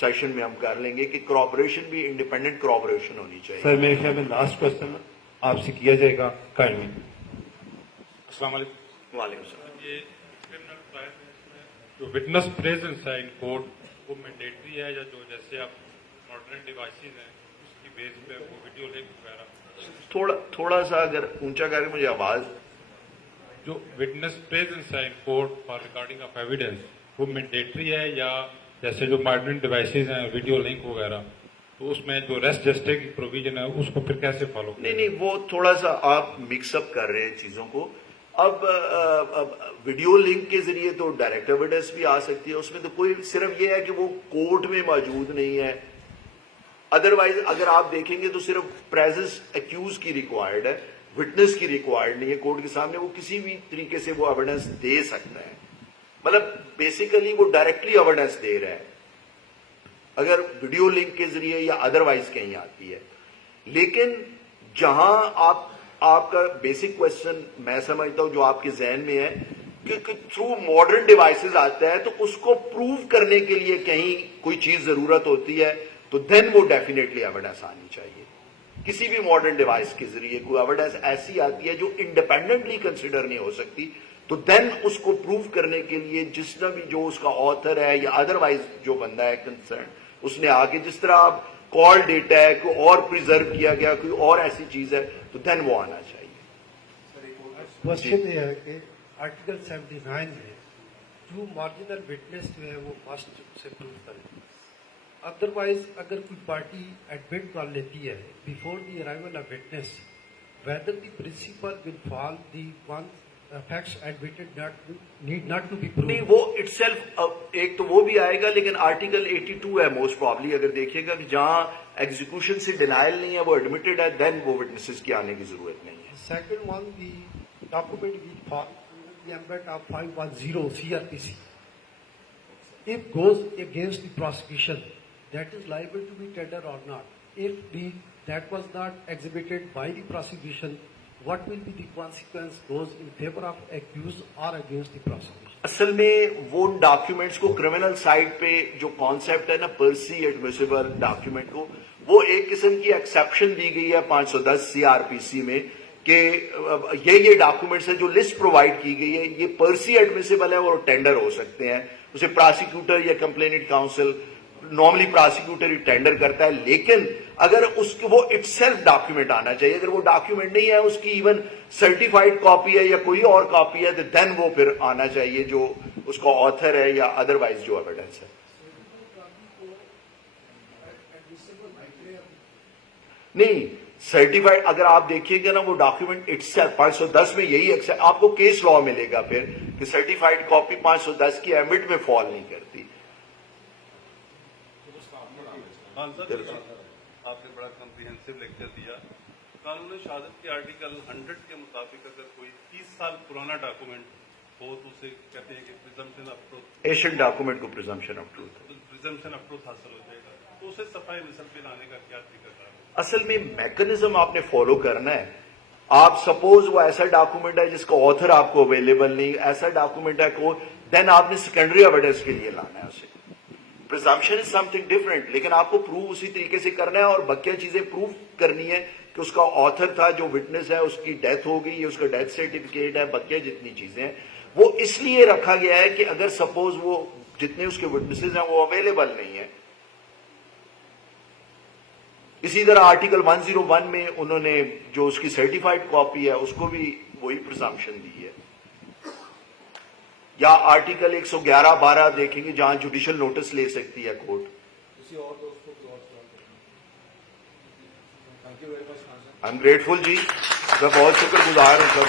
सेशन में हम कर लेंगे कि क्रॉबोरेशन भी इंडिपेंडेंट क्रॉबोरेशन होनी चाहिए. सर मेरे ख्याल में लास्ट क्वेश्चन आपसे किया जाएगा. काइंडली. अस्सलाम वालेकुम. वालेकुम सलाम. ये क्रिमिनल ट्रायल में जो विटनेस प्रेजेंस है इन कोर्ट, वो मैंडेटरी है या जो जैसे आप मॉडर्न डिवाइसेस हैं उसकी बेस पे वो वीडियो लिंक वगैरह? थोड़ा सा अगर ऊंचा करके मुझे आवाज. जो विटनेस प्रेजेंस है in court for recording of evidence, वो मैंडेटरी है या जैसे जो मॉडर्न डिवाइसेस हैं वीडियो लिंक वगैरह, तो उसमें जो रेस्ट जस्टिस की प्रोविजन है उसको फिर कैसे फॉलो? नहीं, वो थोड़ा सा आप मिक्सअप कर रहे हैं चीजों को. अब वीडियो लिंक के जरिए तो डायरेक्ट एविडेंस भी आ सकती है, उसमें तो कोई सिर्फ ये है कि वो कोर्ट में मौजूद नहीं है. अदरवाइज अगर आप देखेंगे तो सिर्फ प्रेजेंस एक्यूज की रिक्वायर्ड है, विटनेस की रिक्वायर्ड नहीं है. कोर्ट के सामने वो किसी भी तरीके से वो एविडेंस दे सकता है. मतलब बेसिकली वो डायरेक्टली एविडेंस दे रहा है अगर वीडियो लिंक के जरिए या अदरवाइज कहीं आती है. लेकिन जहां आपका बेसिक क्वेश्चन मैं समझता हूं जो आपके जहन में है कि थ्रू मॉडर्न डिवाइसेस आता है, तो उसको प्रूव करने के लिए कहीं कोई चीज जरूरत होती है, तो देन वो डेफिनेटली एविडेंस आनी चाहिए. किसी भी मॉडर्न डिवाइस के जरिए कोई एविडेंस ऐसी आती है जो इंडिपेंडेंटली कंसिडर नहीं हो सकती, तो देन उसको प्रूव करने के लिए जिसने भी जो उसका ऑथर है या अदरवाइज जो बंदा है कंसर्न, उसने आगे जिस तरह आप कॉल डेटा है कोई और प्रिजर्व किया गया, कोई और ऐसी चीज है, तो देन वो आना चाहिए. क्वेश्चन ये है कि आर्टिकल 79 में जो मार्जिनल विटनेस जो है वो मस्ट से प्रूव करे. अदरवाइज अगर कोई पार्टी एडमिट कर लेती है before the arrival of witness, whether the principle will fall the one facts admitted need not to be prove. नहीं, वो इटसेल्फ एक तो वो भी आएगा, लेकिन आर्टिकल 82 है मोस्ट प्रॉब्ली अगर देखिएगा कि जहां एग्जीक्यूशन से डिनायल नहीं है, वो एडमिटेड है, देन वो विटनेसेस की आने की जरूरत नहीं है. Second one, the document will fall under the ambit of 510 CRPC. If goes against the prosecution, that is liable to be tender or not. If that was not exhibited by the prosecution, what will be the consequence goes in favor of accused or against the prosecution? असल में वो documents को criminal side पे जो concept है ना पर्सी admissible document को, वो एक किस्म की एक्सेप्शन दी गई है 510 CRPC में कि ये डॉक्यूमेंट्स है जो लिस्ट प्रोवाइड की गई है, ये पर्सी एडमिसिबल है और टेंडर हो सकते हैं. उसे प्रोसिक्यूटर या कंप्लेनेंट काउंसिल, नॉर्मली प्रोसिक्यूटर ही टेंडर करता है. लेकिन अगर उसको वो इटसेल्फ डॉक्यूमेंट आना चाहिए. अगर वो डॉक्यूमेंट नहीं है, उसकी इवन सर्टिफाइड कॉपी है या कोई और कॉपी है, तो देन वो फिर आना चाहिए जो उसका ऑथर है या अदरवाइज जो एविडेंस है. नहीं, सर्टिफाइड, अगर आप देखिएगा ना वो डॉक्यूमेंट इट्स 510 में यही एक्सेप्ट, आपको केस लॉ मिलेगा फिर कि सर्टिफाइड कॉपी 510 की एमिट में फॉल नहीं करती। आपने बड़ा कॉम्प्रिहेंसिव लेक्चर दिया। कानून शहादत के आर्टिकल 100 के मुताबिक अगर कोई 30 साल पुराना डॉक्यूमेंट हो तो उसे कहते हैं कि presumption of truth, ancient document को presumption of truth, presumption of truth हासिल हो जाएगा, तो उसे सफाई मिसल पे लाने का क्या तरीका है? असल में मैकेनिज्म आपने फॉलो करना है। आप सपोज वो ऐसा डॉक्यूमेंट है जिसका ऑथर आपको अवेलेबल नहीं, ऐसा डॉक्यूमेंट है को, देन आपने सेकेंडरी एविडेंस के लिए लाना है उसे। प्रिजम्पशन इज समथिंग डिफरेंट, लेकिन आपको प्रूव उसी तरीके से करना है और बकिया चीजें प्रूव करनी है कि उसका ऑथर था, जो विटनेस है उसकी डेथ हो गई, उसका डेथ सर्टिफिकेट है, बकिया जितनी चीजें हैं वो इसलिए रखा गया है कि अगर सपोज वो जितने उसके विटनेसेस हैं वो अवेलेबल नहीं है। इसी तरह आर्टिकल 101 में उन्होंने जो उसकी सर्टिफाइड कॉपी है उसको भी वही प्रिजम्पशन दी है, या आर्टिकल 111-12 देखेंगे जहां जुडिशियल नोटिस ले सकती है कोर्ट। आई एम ग्रेटफुल जी, मैं बहुत शुक्रगुजार हूं सब।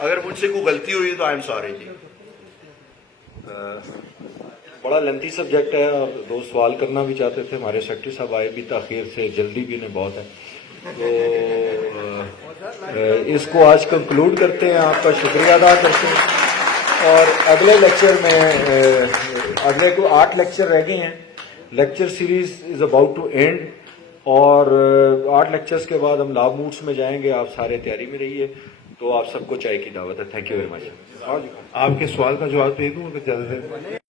अगर मुझसे कोई गलती हुई तो आई एम सॉरी जी। बड़ा लेंथी सब्जेक्ट है और दो सवाल करना भी चाहते थे, हमारे सेक्रेटरी साहब आए भी ताखीर से, जल्दी भी नहीं बहुत है, तो इसको आज कंक्लूड करते हैं, आपका शुक्रिया अदा करते हैं। और अगले लेक्चर में अगले को 8 लेक्चर रह गए हैं, lecture series is about to end, और 8 लेक्चर्स के बाद हम लाभ मूड्स में जाएंगे। आप सारे तैयारी में रहिए, तो आप सबको चाय की दावत है। Thank you very much. आपके सवाल का जवाब दे दूं अगर ज्यादा